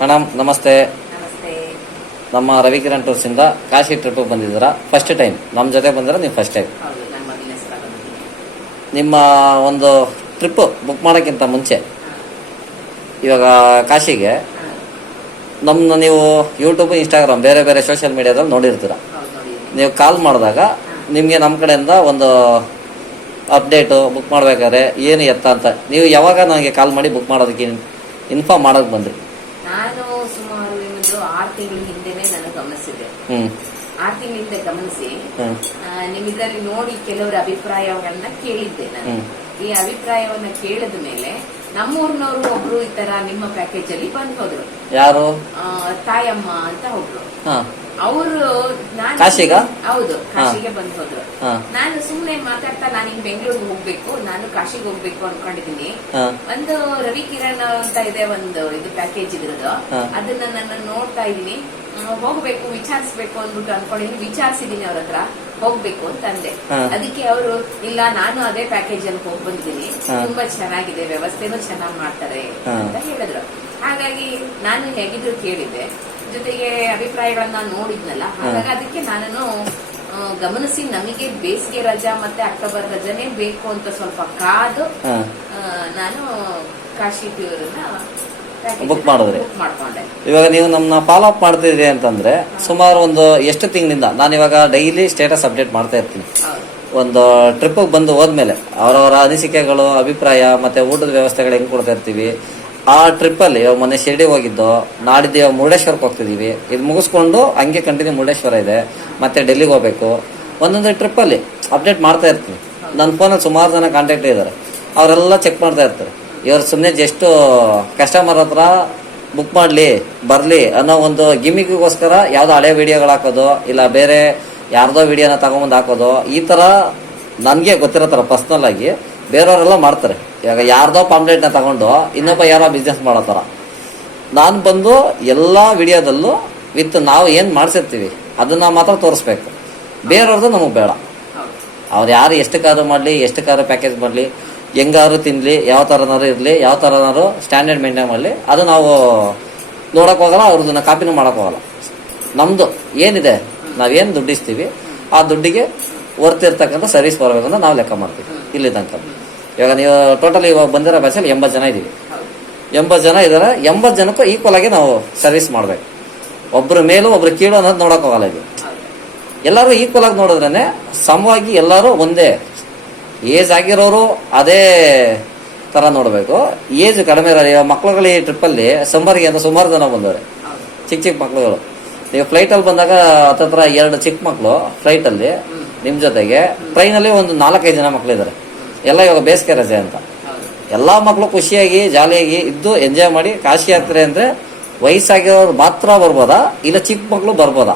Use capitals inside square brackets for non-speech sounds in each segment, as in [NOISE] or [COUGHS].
Madam ನಮಸ್ತೆ. ನಮಸ್ತೆ. ನಮ್ಮ ರವಿಕಿರಣ್ ಟೂರ್ಸ್ ಇಂದ ಕಾಶಿ ಟ್ರಿಪ್ ಬಂದಿದ್ದೀರ? ಫಸ್ಟ್ ಟೈಮ್ ನಮ್ಮ ಜೊತೆ ಬಂದಿರ? ನೀವು ಫಸ್ಟ್ ಟೈಮ್ ಹೌದು ಬಂದಿದ್ದೀನಿ ನಿಮ್ಮ ಒಂದು ಟ್ರಿಪ್ ಬುಕ್ ಮಾಡೋಕ್ಕಿಂತ ಮುಂಚೆ ಇವಾಗ ಕಾಶಿಗೆ ನಮ್ಮನ್ನ ನೀವು ಯೂಟ್ಯೂಬ್ ಇನ್ಸ್ಟಾಗ್ರಾಮ್ ಬೇರೆ ಬೇರೆ ಸೋಷಿಯಲ್ ಮೀಡಿಯಾದಲ್ಲಿ ನೋಡಿರ್ತೀರ? ಹೌದು ನೋಡಿದ್ದೀನಿ. ನೀವು ಕಾಲ್ ಮಾಡಿದಾಗ ನಿಮಗೆ ನಮ್ಮ ಕಡೆಯಿಂದ ಒಂದು ಅಪ್ಡೇಟು ಬುಕ್ ಮಾಡ್ಬೇಕಾದ್ರೆ ಏನು ಎತ್ತ ಅಂತ. ನೀವು ಯಾವಾಗ ನನಗೆ ಕಾಲ್ ಮಾಡಿ ಬುಕ್ ಮಾಡೋದಕ್ಕೆ ಇನ್ಫಾರ್ಮ್ ಮಾಡೋಕೆ ಬಂದ್ರಿ? ನಾನು ಸುಮಾರು ಒಂದು ಆರು ತಿಂಗಳ ಹಿಂದೆನೆ ನಾನು ಗಮನಿಸಿದೆ. ಆರು ತಿಂಗಳ ಹಿಂದೆ ಗಮನಿಸಿ ನಿಮ್ಮಿದ್ರಲ್ಲಿ ಆ, ನಿಮ್ ಇದರಲ್ಲಿ ನೋಡಿ ಕೆಲವರ ಅಭಿಪ್ರಾಯಗಳನ್ನ ಕೇಳಿದ್ದೆ ನಾನು. ಈ ಅಭಿಪ್ರಾಯವನ್ನ ಕೇಳಿದ ಮೇಲೆ ನಮ್ಮೂರಿನವರು ಒಬ್ರು ಈ ತರ ನಿಮ್ಮ ಪ್ಯಾಕೇಜ್ ಅಲ್ಲಿ ಬಂದ್ ಹೋದ್ರು ಯಾರು ತಾಯಮ್ಮ ಅಂತ ಒಬ್ರು. ಅವರು ನಾನು ಕಾಶಿಗ? ಹೌದು ಕಾಶಿಗೆ ಬಂದ್ ಹೋದ್ರು ನಾನು ಸುಮ್ನೆ ಮಾತಾಡ್ತಾ ನಾನು ಹಿಂಗ್ ಬೆಂಗಳೂರಿಗೆ ಹೋಗ್ಬೇಕು ನಾನು ಕಾಶಿಗೆ ಹೋಗ್ಬೇಕು ಅನ್ಕೊಂಡಿದೀನಿ ಒಂದು ರವಿ ಕಿರಣ್ ಅಂತ ಇದೆ ಒಂದು ಇದು ಪ್ಯಾಕೇಜ್ ಇದ್ರದ್ದು. ಅದನ್ನ ನಾನು ನೋಡ್ತಾ ಇದೀನಿ ಹೋಗ್ಬೇಕು ವಿಚಾರಿಸ್ಬೇಕು ಅಂದ್ಬಿಟ್ಟು ಅನ್ಕೊಂಡಿದೀನಿ ವಿಚಾರಿಸಿದೀನಿ ಅವ್ರ ಹತ್ರ. ಹೋಗ್ಬೇಕು ಅಂತ ಅಂದೆ. ಅದಕ್ಕೆ ಅವರು ಇಲ್ಲ ನಾನು ಅದೇ ಪ್ಯಾಕೇಜ್ ಅಲ್ಲಿ ಹೋಗ್ ಬಂದಿದ್ದೀನಿ ತುಂಬಾ ಚೆನ್ನಾಗಿದೆ ವ್ಯವಸ್ಥೆನೂ ಚೆನ್ನಾಗಿ ಮಾಡ್ತಾರೆ ಅಂತ ಹೇಳಿದ್ರು. ಹಾಗಾಗಿ ನಾನು ಹೇಗಿದ್ರು ಕೇಳಿದ್ದೆ. ಜೊತೆಗೆ ಅಭಿಪ್ರಾಯಗಳನ್ನ ನೋಡಿದ್ನಲ್ಲ. ಹಾಗಾಗಿ ಅದಕ್ಕೆ ನಾನು ಗಮನಿಸಿ ನಮಗೆ ಬೇಸಿಗೆ ರಜಾ ಮತ್ತೆ ಅಕ್ಟೋಬರ್ ರಜಾನೇ ಬೇಕು ಅಂತ ಸ್ವಲ್ಪ ಕಾದು ನಾನು ಕಾಶಿ ಟೂರ್ನ ಬುಕ್ ಮಾಡಿದ್ರಿ? ಇವಾಗ ನೀವು ನಮ್ಮನ್ನ ಫಾಲೋ ಅಪ್ ಮಾಡ್ತಿದ್ರಿ ಅಂತಂದ್ರೆ ಸುಮಾರು ಒಂದು ಎಷ್ಟು ತಿಂಗಳಿಂದ ನಾನು ಇವಾಗ ಡೈಲಿ ಸ್ಟೇಟಸ್ ಅಪ್ಡೇಟ್ ಮಾಡ್ತಾ ಇರ್ತೀನಿ. ಒಂದು ಟ್ರಿಪ್ಪಿಗೆ ಬಂದು ಹೋದ್ಮೇಲೆ ಅವರವರ ಅನಿಸಿಕೆಗಳು ಅಭಿಪ್ರಾಯ ಮತ್ತೆ ಊಟದ ವ್ಯವಸ್ಥೆಗಳು ಹೆಂಗ್ ಕೊಡ್ತಾ ಇರ್ತೀವಿ ಆ ಟ್ರಿಪ್ಪಲ್ಲಿ ಅಲ್ಲಿ ಮೊನ್ನೆ ಶಿರ್ಡಿ ಹೋಗಿದ್ದು, ನಾಡಿದ್ದು ಮುರುಡೇಶ್ವರಕ್ಕೆ ಹೋಗ್ತಿದೀವಿ. ಇದು ಮುಗಿಸ್ಕೊಂಡು ಹಂಗೆ ಕಂಟಿನ್ಯೂ ಮುರುಡೇಶ್ವರ ಇದೆ. ಮತ್ತೆ ಡೆಲ್ಲಿಗೆ ಹೋಗ್ಬೇಕು. ಒಂದೊಂದು ಟ್ರಿಪ್ಪಲ್ಲಿ ಅಪ್ಡೇಟ್ ಮಾಡ್ತಾ ಇರ್ತೀನಿ. ನನ್ನ ಫೋನಲ್ಲಿ ಸುಮಾರು ಜನ ಕಾಂಟ್ಯಾಕ್ಟ್ ಇದ್ದಾರೆ ಅವರೆಲ್ಲ ಚೆಕ್ ಮಾಡ್ತಾ ಇರ್ತಾರೆ. ಇವರು ಸುಮ್ಮನೆ ಜಸ್ಟ್ ಕಸ್ಟಮರ್ ಹತ್ರ ಬುಕ್ ಮಾಡಲಿ, ಬರಲಿ ಅನ್ನೋ ಒಂದು ಗಿಮಿಕ್ಗೋಸ್ಕರ ಯಾವುದೋ ಹಳೆ ವಿಡಿಯೋಗಳು ಹಾಕೋದು, ಇಲ್ಲ ಬೇರೆ ಯಾರ್ದೋ ವಿಡಿಯೋನ ತಗೊಂಬಂದು ಹಾಕೋದು, ಈ ಥರ ನನಗೆ ಗೊತ್ತಿರೋ ಥರ ಪರ್ಸ್ನಲ್ ಆಗಿ ಬೇರೆಯವರೆಲ್ಲ ಮಾಡ್ತಾರೆ. ಇವಾಗ ಯಾರ್ದೋ ಪಾಂಪ್ಲೆಟ್ನ ತಗೊಂಡು ಇನ್ನೊಬ್ಬ ಯಾರೋ ಬಿಸ್ನೆಸ್ ಮಾಡೋ ನಾನು ಬಂದು ಎಲ್ಲ ವಿಡಿಯೋದಲ್ಲೂ ವಿತ್ ನಾವು ಏನು ಮಾಡಿಸಿರ್ತೀವಿ, ಅದನ್ನ ಮಾತ್ರ ತೋರಿಸ್ಬೇಕು. ಬೇರೆಯವ್ರದ್ದು ನಮಗೆ ಬೇಡ. ಅವ್ರು ಯಾರು ಎಷ್ಟು ಕಾರು ಮಾಡಲಿ ಎಷ್ಟು ಕಾರು ಪ್ಯಾಕೇಜ್ ಮಾಡಲಿ ಹೆಂಗಾರು ತಿನ್ನಲಿ ಯಾವ ಥರನಾರು ಇರಲಿ, ಯಾವ ಥರನಾರು ಸ್ಟ್ಯಾಂಡರ್ಡ್ ಮೇಂಟೈನ್ ಮಾಡಲಿ, ಅದು ನಾವು ನೋಡೋಕೆ ಹೋಗಲ್ಲ ಅವ್ರದ್ದನ್ನ ಕಾಪಿನೂ ಮಾಡೋಕೆ ಹೋಗಲ್ಲ. ನಮ್ಮದು ಏನಿದೆ ನಾವೇನು ದುಡ್ಡಿಸ್ತೀವಿ, ಆ ದುಡ್ಡಿಗೆ ವರ್ತ್ ಇರ್ತಕ್ಕಂಥ ಸರ್ವಿಸ್ ಬರಬೇಕಂತ ನಾವು ಲೆಕ್ಕ ಮಾಡ್ತೀವಿ. ಇಲ್ಲಿ ಇವಾಗ ನೀವು ಟೋಟಲ್ ಇವಾಗ ಬಂದಿರೋ ಬಸ್ಸಲ್ಲಿ ಎಂಬತ್ತು ಜನ ಇದ್ದೀವಿ ಎಂಬತ್ತು ಜನ ಇದ್ದಾರೆ ಎಂಬತ್ತು ಜನಕ್ಕೂ ಈಕ್ವಲ್ ಆಗಿ ನಾವು ಸರ್ವಿಸ್ ಮಾಡಬೇಕು. ಒಬ್ಬರ ಮೇಲೂ, ಒಬ್ರು ಕೀಳು ಅನ್ನೋದು ನೋಡೋಕ್ಕಾಗಲ್ಲ ಇದು. ಎಲ್ಲರೂ ಈಕ್ವಲ್ ಆಗಿ ನೋಡಿದ್ರೇನೆ ಸಮವಾಗಿ ಎಲ್ಲರೂ ಒಂದೇ ಏಜ್ ಆಗಿರೋರು ಅದೇ ಥರ ನೋಡಬೇಕು. ಏಜ್ ಕಡಿಮೆ ಇರೋ ಮಕ್ಳುಗಳು ಈ ಟ್ರಿಪ್ಪಲ್ಲಿ ಸಂಬರ್ಗೆ ಅಂತ ಸುಮಾರು ಜನ ಬಂದವ್ರೆ. ಚಿಕ್ಕ ಚಿಕ್ಕ ಮಕ್ಳುಗಳು. ನೀವು ಫ್ಲೈಟಲ್ಲಿ ಬಂದಾಗ ಹತ್ತತ್ರ ಎರಡು ಚಿಕ್ಕ ಮಕ್ಕಳು ಫ್ಲೈಟಲ್ಲಿ ನಿಮ್ಮ ಜೊತೆಗೆ. ಟ್ರೈನಲ್ಲಿ ಒಂದು ನಾಲ್ಕೈದು ಜನ ಮಕ್ಳಿದ್ದಾರೆ ಎಲ್ಲ ಇವಾಗ ಬೇಸಿಗೆ ರಜೆ ಅಂತ. ಎಲ್ಲ ಮಕ್ಕಳು ಖುಷಿಯಾಗಿ ಜಾಲಿಯಾಗಿ ಇದ್ದು ಎಂಜಾಯ್ ಮಾಡಿ ಕಾಶಿ ಯಾತ್ರೆ ಅಂದ್ರೆ ವಯಸ್ಸಾಗಿರೋರು ಮಾತ್ರ ಬರ್ಬೋದಾ? ಇಲ್ಲ ಚಿಕ್ಕ ಮಕ್ಕಳು ಬರ್ಬೋದಾ?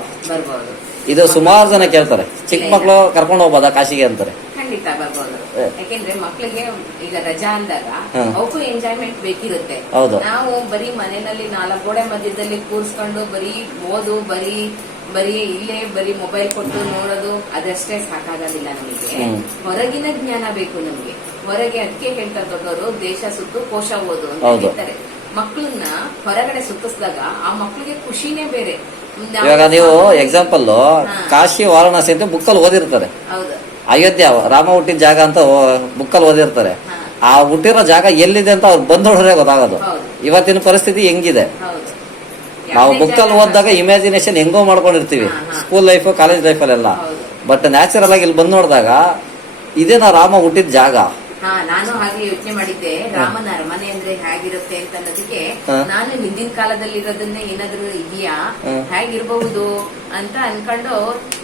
ಇದು ಸುಮಾರು ಜನ ಕೇಳ್ತಾರೆ. ಚಿಕ್ಕ ಮಕ್ಕಳು ಕರ್ಕೊಂಡು ಹೋಗ್ಬೋದಾ ಕಾಶಿಗೆ ಅಂತಾರೆ? ಖಂಡಿತ ಬರ್ಬೋದು. ಯಾಕೆಂದ್ರೆ ಮಕ್ಕಳಿಗೆ ಈಗ ರಜಾ ಅಂದಾಗ. ಅವಕ್ಕೂ ಎಂಜಾಯ್ಮೆಂಟ್ ಬೇಕಿರುತ್ತೆ. ಹೌದು. ನಾವು ಬರೀ ಮನೆಯಲ್ಲಿ ನಾಲ್ಕು ಗೋಡೆ ಮಧ್ಯದಲ್ಲಿ ಕೂರಿಸ್ಕೊಂಡು ಬರೀ ಓದು ಬರೀ ಬರೀ ಇಲ್ಲೇ ಬರೀ ಮೊಬೈಲ್ ಕೊಟ್ಟು ನೋಡೋದು ಅದಷ್ಟೇ ಸಾಕಾಗೋದಿಲ್ಲ ನಮಗೆ. ಹೊರಗಿನ ಜ್ಞಾನ ಬೇಕು ನಮಗೆ. ಹೊರಗೆ ಅದಕ್ಕೆ ಹೇಳ್ತಾ ದೊಡ್ಡವರು ದೇಶ ಸುತ್ತು ಕೋಶ ಓದು ಅಂತ. ಹೇಳ್ತಾರೆ. ಮಕ್ಕಳನ್ನ ಹೊರಗಡೆ ಸುತ್ತಿಸಿದಾಗ ಆ ಮಕ್ಕಳಿಗೆ ಖುಷಿನೇ ಬೇರೆ. ಇವಾಗ ನೀವು ಎಕ್ಸಾಂಪಲ್ ಕಾಶಿ ವಾರಣಾಸಿ ಅಂತ ಬುಕ್ಕಲ್ಲಿ ಓದಿರ್ತಾರೆ. ಅಯೋಧ್ಯ ರಾಮ ಹುಟ್ಟಿದ ಜಾಗ ಅಂತ ಬುಕ್ಕಲ್ಲಿ ಓದಿರ್ತಾರೆ. ಆ ಹುಟ್ಟಿರೋ ಜಾಗ ಎಲ್ಲಿದೆ ಅಂತ ಅವ್ರು ಬಂದೋಡ್ರೆ ಗೊತ್ತಾಗೋದು. ಇವತ್ತಿನ ಪರಿಸ್ಥಿತಿ ಹೆಂಗಿದೆ? ನಾವು ಬುಕ್ಕಲ್ಲಿ ಓದಿದಾಗ ಇಮ್ಯಾಜಿನೇಷನ್ ಹೆಂಗೋ ಮಾಡ್ಕೊಂಡಿರ್ತೀವಿ. ಸ್ಕೂಲ್ ಲೈಫ್ ಕಾಲೇಜ್ ಲೈಫಲ್ಲೆಲ್ಲ. ಬಟ್ ನ್ಯಾಚುರಲ್ ಆಗಿ ಇಲ್ಲಿ ಬಂದು ನೋಡಿದಾಗ ಇದೇನಾ ರಾಮ ಹುಟ್ಟಿದ ಜಾಗ ಹಾ ನಾನು ಹಾಗೆ ಯೋಚನೆ ಮಾಡಿದ್ದೆ ರಾಮನ ಅರಮನೆ ಅಂದ್ರೆ ಹೇಗಿರುತ್ತೆ ಅಂತ ಅನ್ನೋದಕ್ಕೆ. ನಾನು ಹಿಂದಿನ ಕಾಲದಲ್ಲಿ ಇರೋದನ್ನ ಏನಾದ್ರು ಇದೆಯಾ. ಹೇಗಿರಬಹುದು ಅಂತ ಅನ್ಕೊಂಡು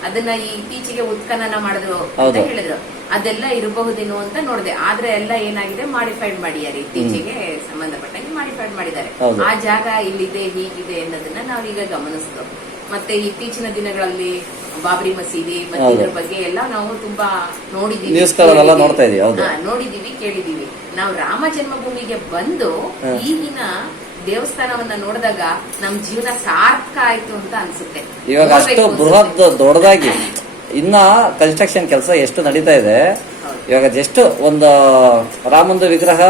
ಅದನ್ನ ಈ ಇತ್ತೀಚೆಗೆ ಉತ್ಖನನ ಮಾಡಿದ್ರು ಅಂತ. ಹೇಳಿದ್ರು. ಅದೆಲ್ಲ ಇರಬಹುದೇನೋ ಅಂತ ನೋಡಿದೆ. ಆದ್ರೆ ಎಲ್ಲ ಏನಾಗಿದೆ ಮಾಡಿಫೈಡ್ ಮಾಡಿದ್ದಾರೆ. ಇತ್ತೀಚೆಗೆ ಸಂಬಂಧಪಟ್ಟಂಗೆ ಮಾಡಿಫೈಡ್ ಮಾಡಿದ್ದಾರೆ. ಆ ಜಾಗ ಇಲ್ಲಿದೆ ಹೀಗಿದೆ ಅನ್ನೋದನ್ನ ನಾವೀಗ ಗಮನಿಸ್ತು ಮತ್ತೆ ಇತ್ತೀಚಿನ ದಿನಗಳಲ್ಲಿ ಬಾಬ್ರಿ ಮಸೀದಿ ಮತ್ತೆ ಹೌದು. ಇದ್ರ ಬಗ್ಗೆ ಎಲ್ಲ ನಾವು ತುಂಬಾ ನೋಡಿದೀವಿ News ಗಳಲ್ಲೆಲ್ಲ ಕೇಳಿದೀವಿ. ನೋಡ್ತಾ ಇದೀವಿ, ಹೌದು. ಹಾ, ನೋಡಿದೀವಿ ಕೇಳಿದೀವಿ ನಾವು ರಾಮ ಜನ್ಮಭೂಮಿಗೆ ಬಂದು ಹಾ. ಈಗಿನ ದೇವಸ್ಥಾನವನ್ನ ನೋಡಿದಾಗ ನಮ್ ಜೀವನ ಸಾರ್ಥಕ ಆಯ್ತು ಅಂತ ಅನ್ಸುತ್ತೆ ಇವಾಗ ಅಷ್ಟು ಬೃಹತ್ ದೊಡ್ಡದಾಗಿ ಇನ್ನ ಕನ್ಸ್ಟ್ರಕ್ಷನ್ ಕೆಲಸ ಎಷ್ಟು ನಡೀತಾ ಇದೆ ಹೌದು. ಇವಾಗ ಜಸ್ಟ್ ಒಂದು ರಾಮಂದು ವಿಗ್ರಹ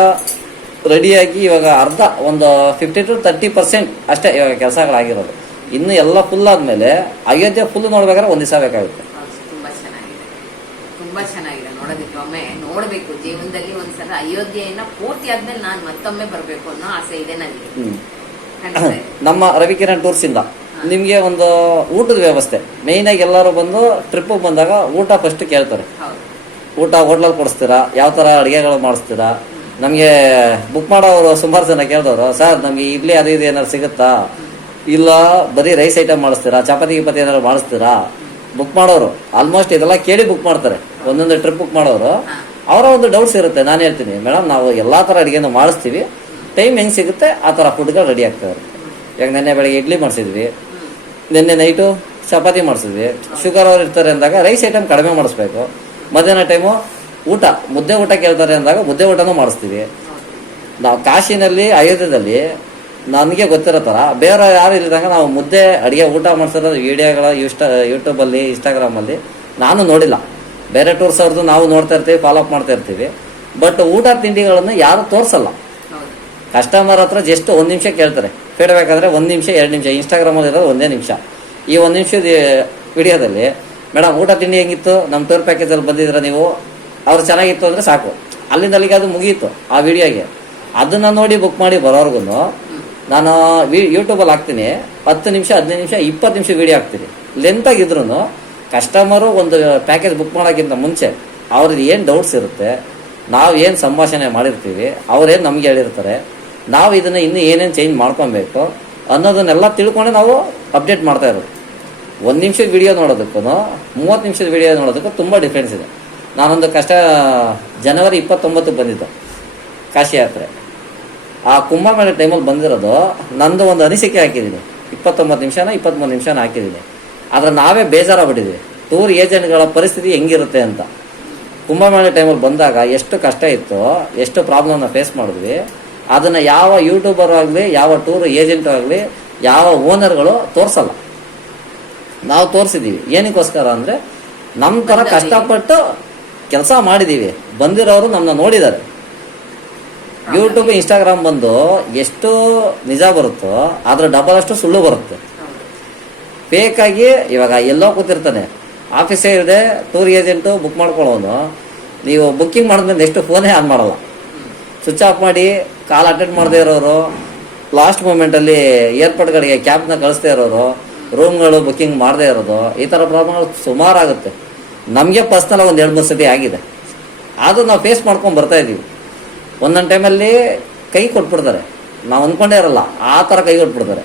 ರೆಡಿಯಾಗಿ ಇವಾಗ ಅರ್ಧ ಒಂದು ಫಿಫ್ಟಿ ಟು ತರ್ಟಿ ಪರ್ಸೆಂಟ್ ಅಷ್ಟೇ ಇವಾಗ ಕೆಲಸಗಳಾಗಿರೋದು ಇನ್ನು ಎಲ್ಲ ಫುಲ್ ಆದ್ಮೇಲೆ ಅಯೋಧ್ಯೆ ಫುಲ್ ನೋಡ್ಬೇಕಾದ್ರೆ ಒಂದ್ ದಿವಸ ಬೇಕಾಗುತ್ತೆ. ತುಂಬಾ ಚೆನ್ನಾಗಿದೆ. ತುಂಬಾ ಚೆನ್ನಾಗಿದೆ. ನೋಡೋದಕ್ಕೆ ಒಮ್ಮೆ ನೋಡ್ಬೇಕು. ಜೀವನದಲ್ಲಿ ಒಂದ್ಸಲ ಅಯೋಧ್ಯೆಯನ್ನ ಪೂರ್ತಿ ಆದ್ಮೇಲೆ ನಾನು ಮತ್ತೊಮ್ಮೆ ಬರಬೇಕು ಅನ್ನೋ ಆಸೆ ಇದೆ ನನಗೆ. [CLEARS THROAT] ನಮ್ಮ ರವಿಕಿರಣ್ ಟೂರ್ಸ್ ಇಂದ ನಿಮ್ಗೆ ಒಂದು ಊಟದ ವ್ಯವಸ್ಥೆ. ಮೇಯ್ನಾಗಿ ಆಗಿ ಎಲ್ಲರೂ ಬಂದು ಟ್ರಿಪ್ ಬಂದಾಗ ಊಟ ಫಸ್ಟ್ ಕೇಳ್ತಾರೆ. ಊಟ ಹೋಟ್ಲಲ್ಲಿ ಕೊಡಿಸ್ತೀರಾ? ಯಾವ ತರ ಅಡಿಗೆಗಳು ಮಾಡಿಸ್ತೀರಾ? ನಮಗೆ ಬುಕ್ ಮಾಡೋರು ಸುಮಾರು ಜನ ಕೇಳಿದವರು ಸರ್ ನಮ್ಗೆ ಇಡ್ಲಿ ಅದು ಇದು ಏನಾರು ಸಿಗುತ್ತಾ? ಇಲ್ಲ, ಬರೀ ರೈಸ್ ಐಟಮ್ ಮಾಡಿಸ್ತೀರಾ? ಚಪಾತಿ, ಗಿಪಾತಿ ಏನಾದ್ರು ಮಾಡಿಸ್ತೀರಾ? ಬುಕ್ ಮಾಡೋರು. ಆಲ್ಮೋಸ್ಟ್ ಇದೆಲ್ಲ ಕೇಳಿ ಬುಕ್ ಮಾಡ್ತಾರೆ. ಒಂದೊಂದು ಟ್ರಿಪ್ ಬುಕ್ ಮಾಡೋರು. ಅವರ ಒಂದು ಡೌಟ್ಸ್ ಇರುತ್ತೆ. ನಾನು ಹೇಳ್ತೀನಿ ಮೇಡಮ್ ನಾವು ಎಲ್ಲಾ ತರ ಅಡುಗೆನೂ ಮಾಡಿಸ್ತೀವಿ. ಟೈಮ್ ಹೆಂಗೆ ಸಿಗುತ್ತೆ? ಆ ತರ ಫುಡ್ಗಳು ರೆಡಿ ಆಗ್ತಾ ಇರುತ್ತೆ. ಈಗ ನೆನ್ನೆ ಬೆಳಗ್ಗೆ ಇಡ್ಲಿ ಮಾಡಿಸಿದ್ವಿ. ನಿನ್ನೆ ನೈಟು ಚಪಾತಿ ಮಾಡಿಸಿದ್ವಿ. ಶುಗರ್ ಅವ್ರು ಇರ್ತಾರೆ ಅಂದಾಗ ರೈಸ್ ಐಟಮ್ ಕಡಿಮೆ ಮಾಡಿಸ್ಬೇಕು. ಮಧ್ಯಾಹ್ನ ಟೈಮು ಊಟ, ಮುದ್ದೆ ಊಟ ಕೇಳ್ತಾರೆ ಅಂದಾಗ ಮುದ್ದೆ ಊಟನೂ ಮಾಡಿಸ್ತೀವಿ. ನಾವು ಕಾಶಿನಲ್ಲಿ, ಅಯೋಧ್ಯದಲ್ಲಿ ನನಗೆ ಗೊತ್ತಿರೋ ಥರ ಬೇರೆ ಯಾರು ಇಲ್ದಂಗೆ ನಾವು ಮುದ್ದೆ ಅಡುಗೆ ಊಟ ಮಾಡಿಸಿರೋ ವಿಡಿಯೋಗಳ ಇಷ್ಟ ಯೂಟ್ಯೂಬಲ್ಲಿ, ಇನ್ಸ್ಟಾಗ್ರಾಮಲ್ಲಿ ನಾನು ನೋಡಿಲ್ಲ. ಬೇರೆ ಟೂರ್ಸ್ ಅವ್ರದ್ದು ನಾವು ನೋಡ್ತಾ ಇರ್ತೀವಿ ಫಾಲೋ ಅಪ್ ಮಾಡ್ತಾ ಇರ್ತೀವಿ. ಬಟ್ ಊಟ ತಿಂಡಿಗಳನ್ನು ಯಾರು ತೋರಿಸಲ್ಲ. ಕಸ್ಟಮರ್ ಹತ್ರ ಜಸ್ಟ್ ಒಂದು ನಿಮಿಷ ಕೇಳ್ತಾರೆ. ಫೀಡ್ಬ್ಯಾಕ್ ಆದರೆ ಒಂದು ನಿಮಿಷ, ಎರಡು ನಿಮಿಷ ಇನ್ಸ್ಟಾಗ್ರಾಮಲ್ಲಿ ಇರೋದು ಒಂದೇ ನಿಮಿಷ. ಈ ಒಂದು ನಿಮಿಷದ ವಿಡಿಯೋದಲ್ಲಿ, ಮೇಡಮ್, ಊಟ ತಿಂಡಿ ಹೆಂಗಿತ್ತು? ನಮ್ಮ ಟೂರ್ ಪ್ಯಾಕೇಜಲ್ಲಿ ಬಂದಿದ್ರ ನೀವು? ಅವ್ರು ಚೆನ್ನಾಗಿತ್ತು ಅಂದರೆ ಸಾಕು. ಅಲ್ಲಿಂದ ಅಲ್ಲಿಗೆ ಅದು ಮುಗಿಯಿತು ಆ ವಿಡಿಯೋಗೆ. ಅದನ್ನು ನೋಡಿ ಬುಕ್ ಮಾಡಿ ಬರೋರ್ಗು ನಾನು ಯೂಟ್ಯೂಬಲ್ಲಿ ಹಾಕ್ತೀನಿ. ಹತ್ತು ನಿಮಿಷ, ಹದಿನೈದು ನಿಮಿಷ, ಇಪ್ಪತ್ತು ನಿಮಿಷ ವಿಡಿಯೋ ಹಾಕ್ತೀನಿ. ಲೆಂತ್ ಆಗಿದ್ರು ಕಸ್ಟಮರು ಒಂದು ಪ್ಯಾಕೇಜ್ ಬುಕ್ ಮಾಡೋಕ್ಕಿಂತ ಮುಂಚೆ ಅವ್ರದ್ದು ಏನು ಡೌಟ್ಸ್ ಇರುತ್ತೆ, ನಾವು ಏನು ಸಂಭಾಷಣೆ ಮಾಡಿರ್ತೀವಿ ಅವ್ರೇನು ನಮ್ಗೆ ಹೇಳಿರ್ತಾರೆ, ನಾವು ಇದನ್ನು ಇನ್ನೂ ಏನೇನು ಚೇಂಜ್ ಮಾಡ್ಕೊಬೇಕು ಅನ್ನೋದನ್ನೆಲ್ಲ ತಿಳ್ಕೊಂಡೆ ನಾವು ಅಪ್ಡೇಟ್ ಮಾಡ್ತಾ ಇರೋದು. ಒಂದು ನಿಮಿಷದ ವಿಡಿಯೋ ನೋಡೋದಕ್ಕೂ ಮೂವತ್ತು ನಿಮಿಷದ ವಿಡಿಯೋ ನೋಡೋದಕ್ಕೂ ತುಂಬ ಡಿಫ್ರೆನ್ಸ್ ಇದೆ. ನಾನೊಂದು ಕಷ್ಟ ಜನವರಿ ಇಪ್ಪತ್ತೊಂಬತ್ತಕ್ಕೆ ಬಂದಿದ್ದು ಕಾಶಿ ಯಾತ್ರೆ. ಆ ಕುಂಭಮೇಳ ಟೈಮಲ್ಲಿ ಬಂದಿರೋದು ನಂದು ಒಂದು ಅನಿಸಿಕೆ ಹಾಕಿದ್ದೀನಿ. ಇಪ್ಪತ್ತೊಂಬತ್ತು ನಿಮಿಷನ ಇಪ್ಪತ್ತ್ಮೂರು ನಿಮಿಷನ ಹಾಕಿದ್ದೀನಿ. ಆದರೆ ನಾವೇ ಬೇಜಾರಾಗ್ಬಿಟ್ಟಿದ್ವಿ. ಟೂರ್ ಏಜೆಂಟ್ಗಳ ಪರಿಸ್ಥಿತಿ ಹೆಂಗಿರುತ್ತೆ ಅಂತ. ಕುಂಭಮೇಳ ಟೈಮಲ್ಲಿ ಬಂದಾಗ ಎಷ್ಟು ಕಷ್ಟ ಇತ್ತು ಎಷ್ಟು ಪ್ರಾಬ್ಲಮ್ನ ಫೇಸ್ ಮಾಡಿದ್ವಿ. ಅದನ್ನು ಯಾವ ಯೂಟ್ಯೂಬರ್ ಆಗಲಿ ಯಾವ ಟೂರ್ ಏಜೆಂಟ್ ಆಗಲಿ ಯಾವ ಓನರ್ಗಳು ತೋರಿಸಲ್ಲ. ನಾವು ತೋರಿಸಿದ್ದೀವಿ. ಏನಕ್ಕೋಸ್ಕರ ಅಂದರೆ ನಮ್ಮ ಥರ ಕಷ್ಟಪಟ್ಟು ಕೆಲಸ ಮಾಡಿದ್ದೀವಿ. ಬಂದಿರೋರು ನಮ್ಮನ್ನ ನೋಡಿದ್ದಾರೆ. ಯೂಟ್ಯೂಬ್ ಇನ್ಸ್ಟಾಗ್ರಾಮ್ ಬಂದು ಎಷ್ಟು ನಿಜ ಬರುತ್ತೋ ಅದ್ರ ಡಬಲ್ ಅಷ್ಟು ಸುಳ್ಳು ಬರುತ್ತೆ. ಬೇಕಾಗಿ ಇವಾಗ ಎಲ್ಲೋ ಕೂತಿರ್ತಾನೆ. ಆಫೀಸೇ ಇದೆ ಟೂರ್ ಏಜೆಂಟು ಬುಕ್ ಮಾಡ್ಕೊಳ್ಳೋನು. ನೀವು ಬುಕ್ಕಿಂಗ್ ಮಾಡಿದ್ಮೇಲೆ ಎಷ್ಟು ಫೋನೇ ಆನ್ ಮಾಡಲ್ಲ. ಸ್ವಿಚ್ ಆಫ್ ಮಾಡಿ ಕಾಲ್ ಅಟೆಂಡ್ ಮಾಡದೇ ಇರೋರು ಲಾಸ್ಟ್ ಮೂಮೆಂಟಲ್ಲಿ ಏರ್ಪೋರ್ಟ್ಗಳಿಗೆ ಕ್ಯಾಬ್ನ ಕಳಿಸ್ದೇ ಇರೋರು ರೂಮ್ಗಳು ಬುಕ್ಕಿಂಗ್ ಮಾಡದೇ ಇರೋದು ಈ ಥರ ಪ್ರಾಬ್ಲಮ್ಗಳು ಸುಮಾರು ಆಗುತ್ತೆ ನಮಗೆ ಪರ್ಸ್ನಲ್ ಒಂದು ಎರಡು ಮೂರು ಸತಿ ಆಗಿದೆ. ಆದರೂ ನಾವು ಫೇಸ್ ಮಾಡ್ಕೊಂಡು ಬರ್ತಾ ಇದ್ದೀವಿ ಒಂದೊಂದು ಟೈಮಲ್ಲಿ ಕೈ ಕೊಟ್ಬಿಡ್ತಾರೆ. ನಾವು ಅಂದ್ಕೊಂಡೇ ಇರಲ್ಲ ಆ ಥರ ಕೈ ಕೊಟ್ಬಿಡ್ತಾರೆ.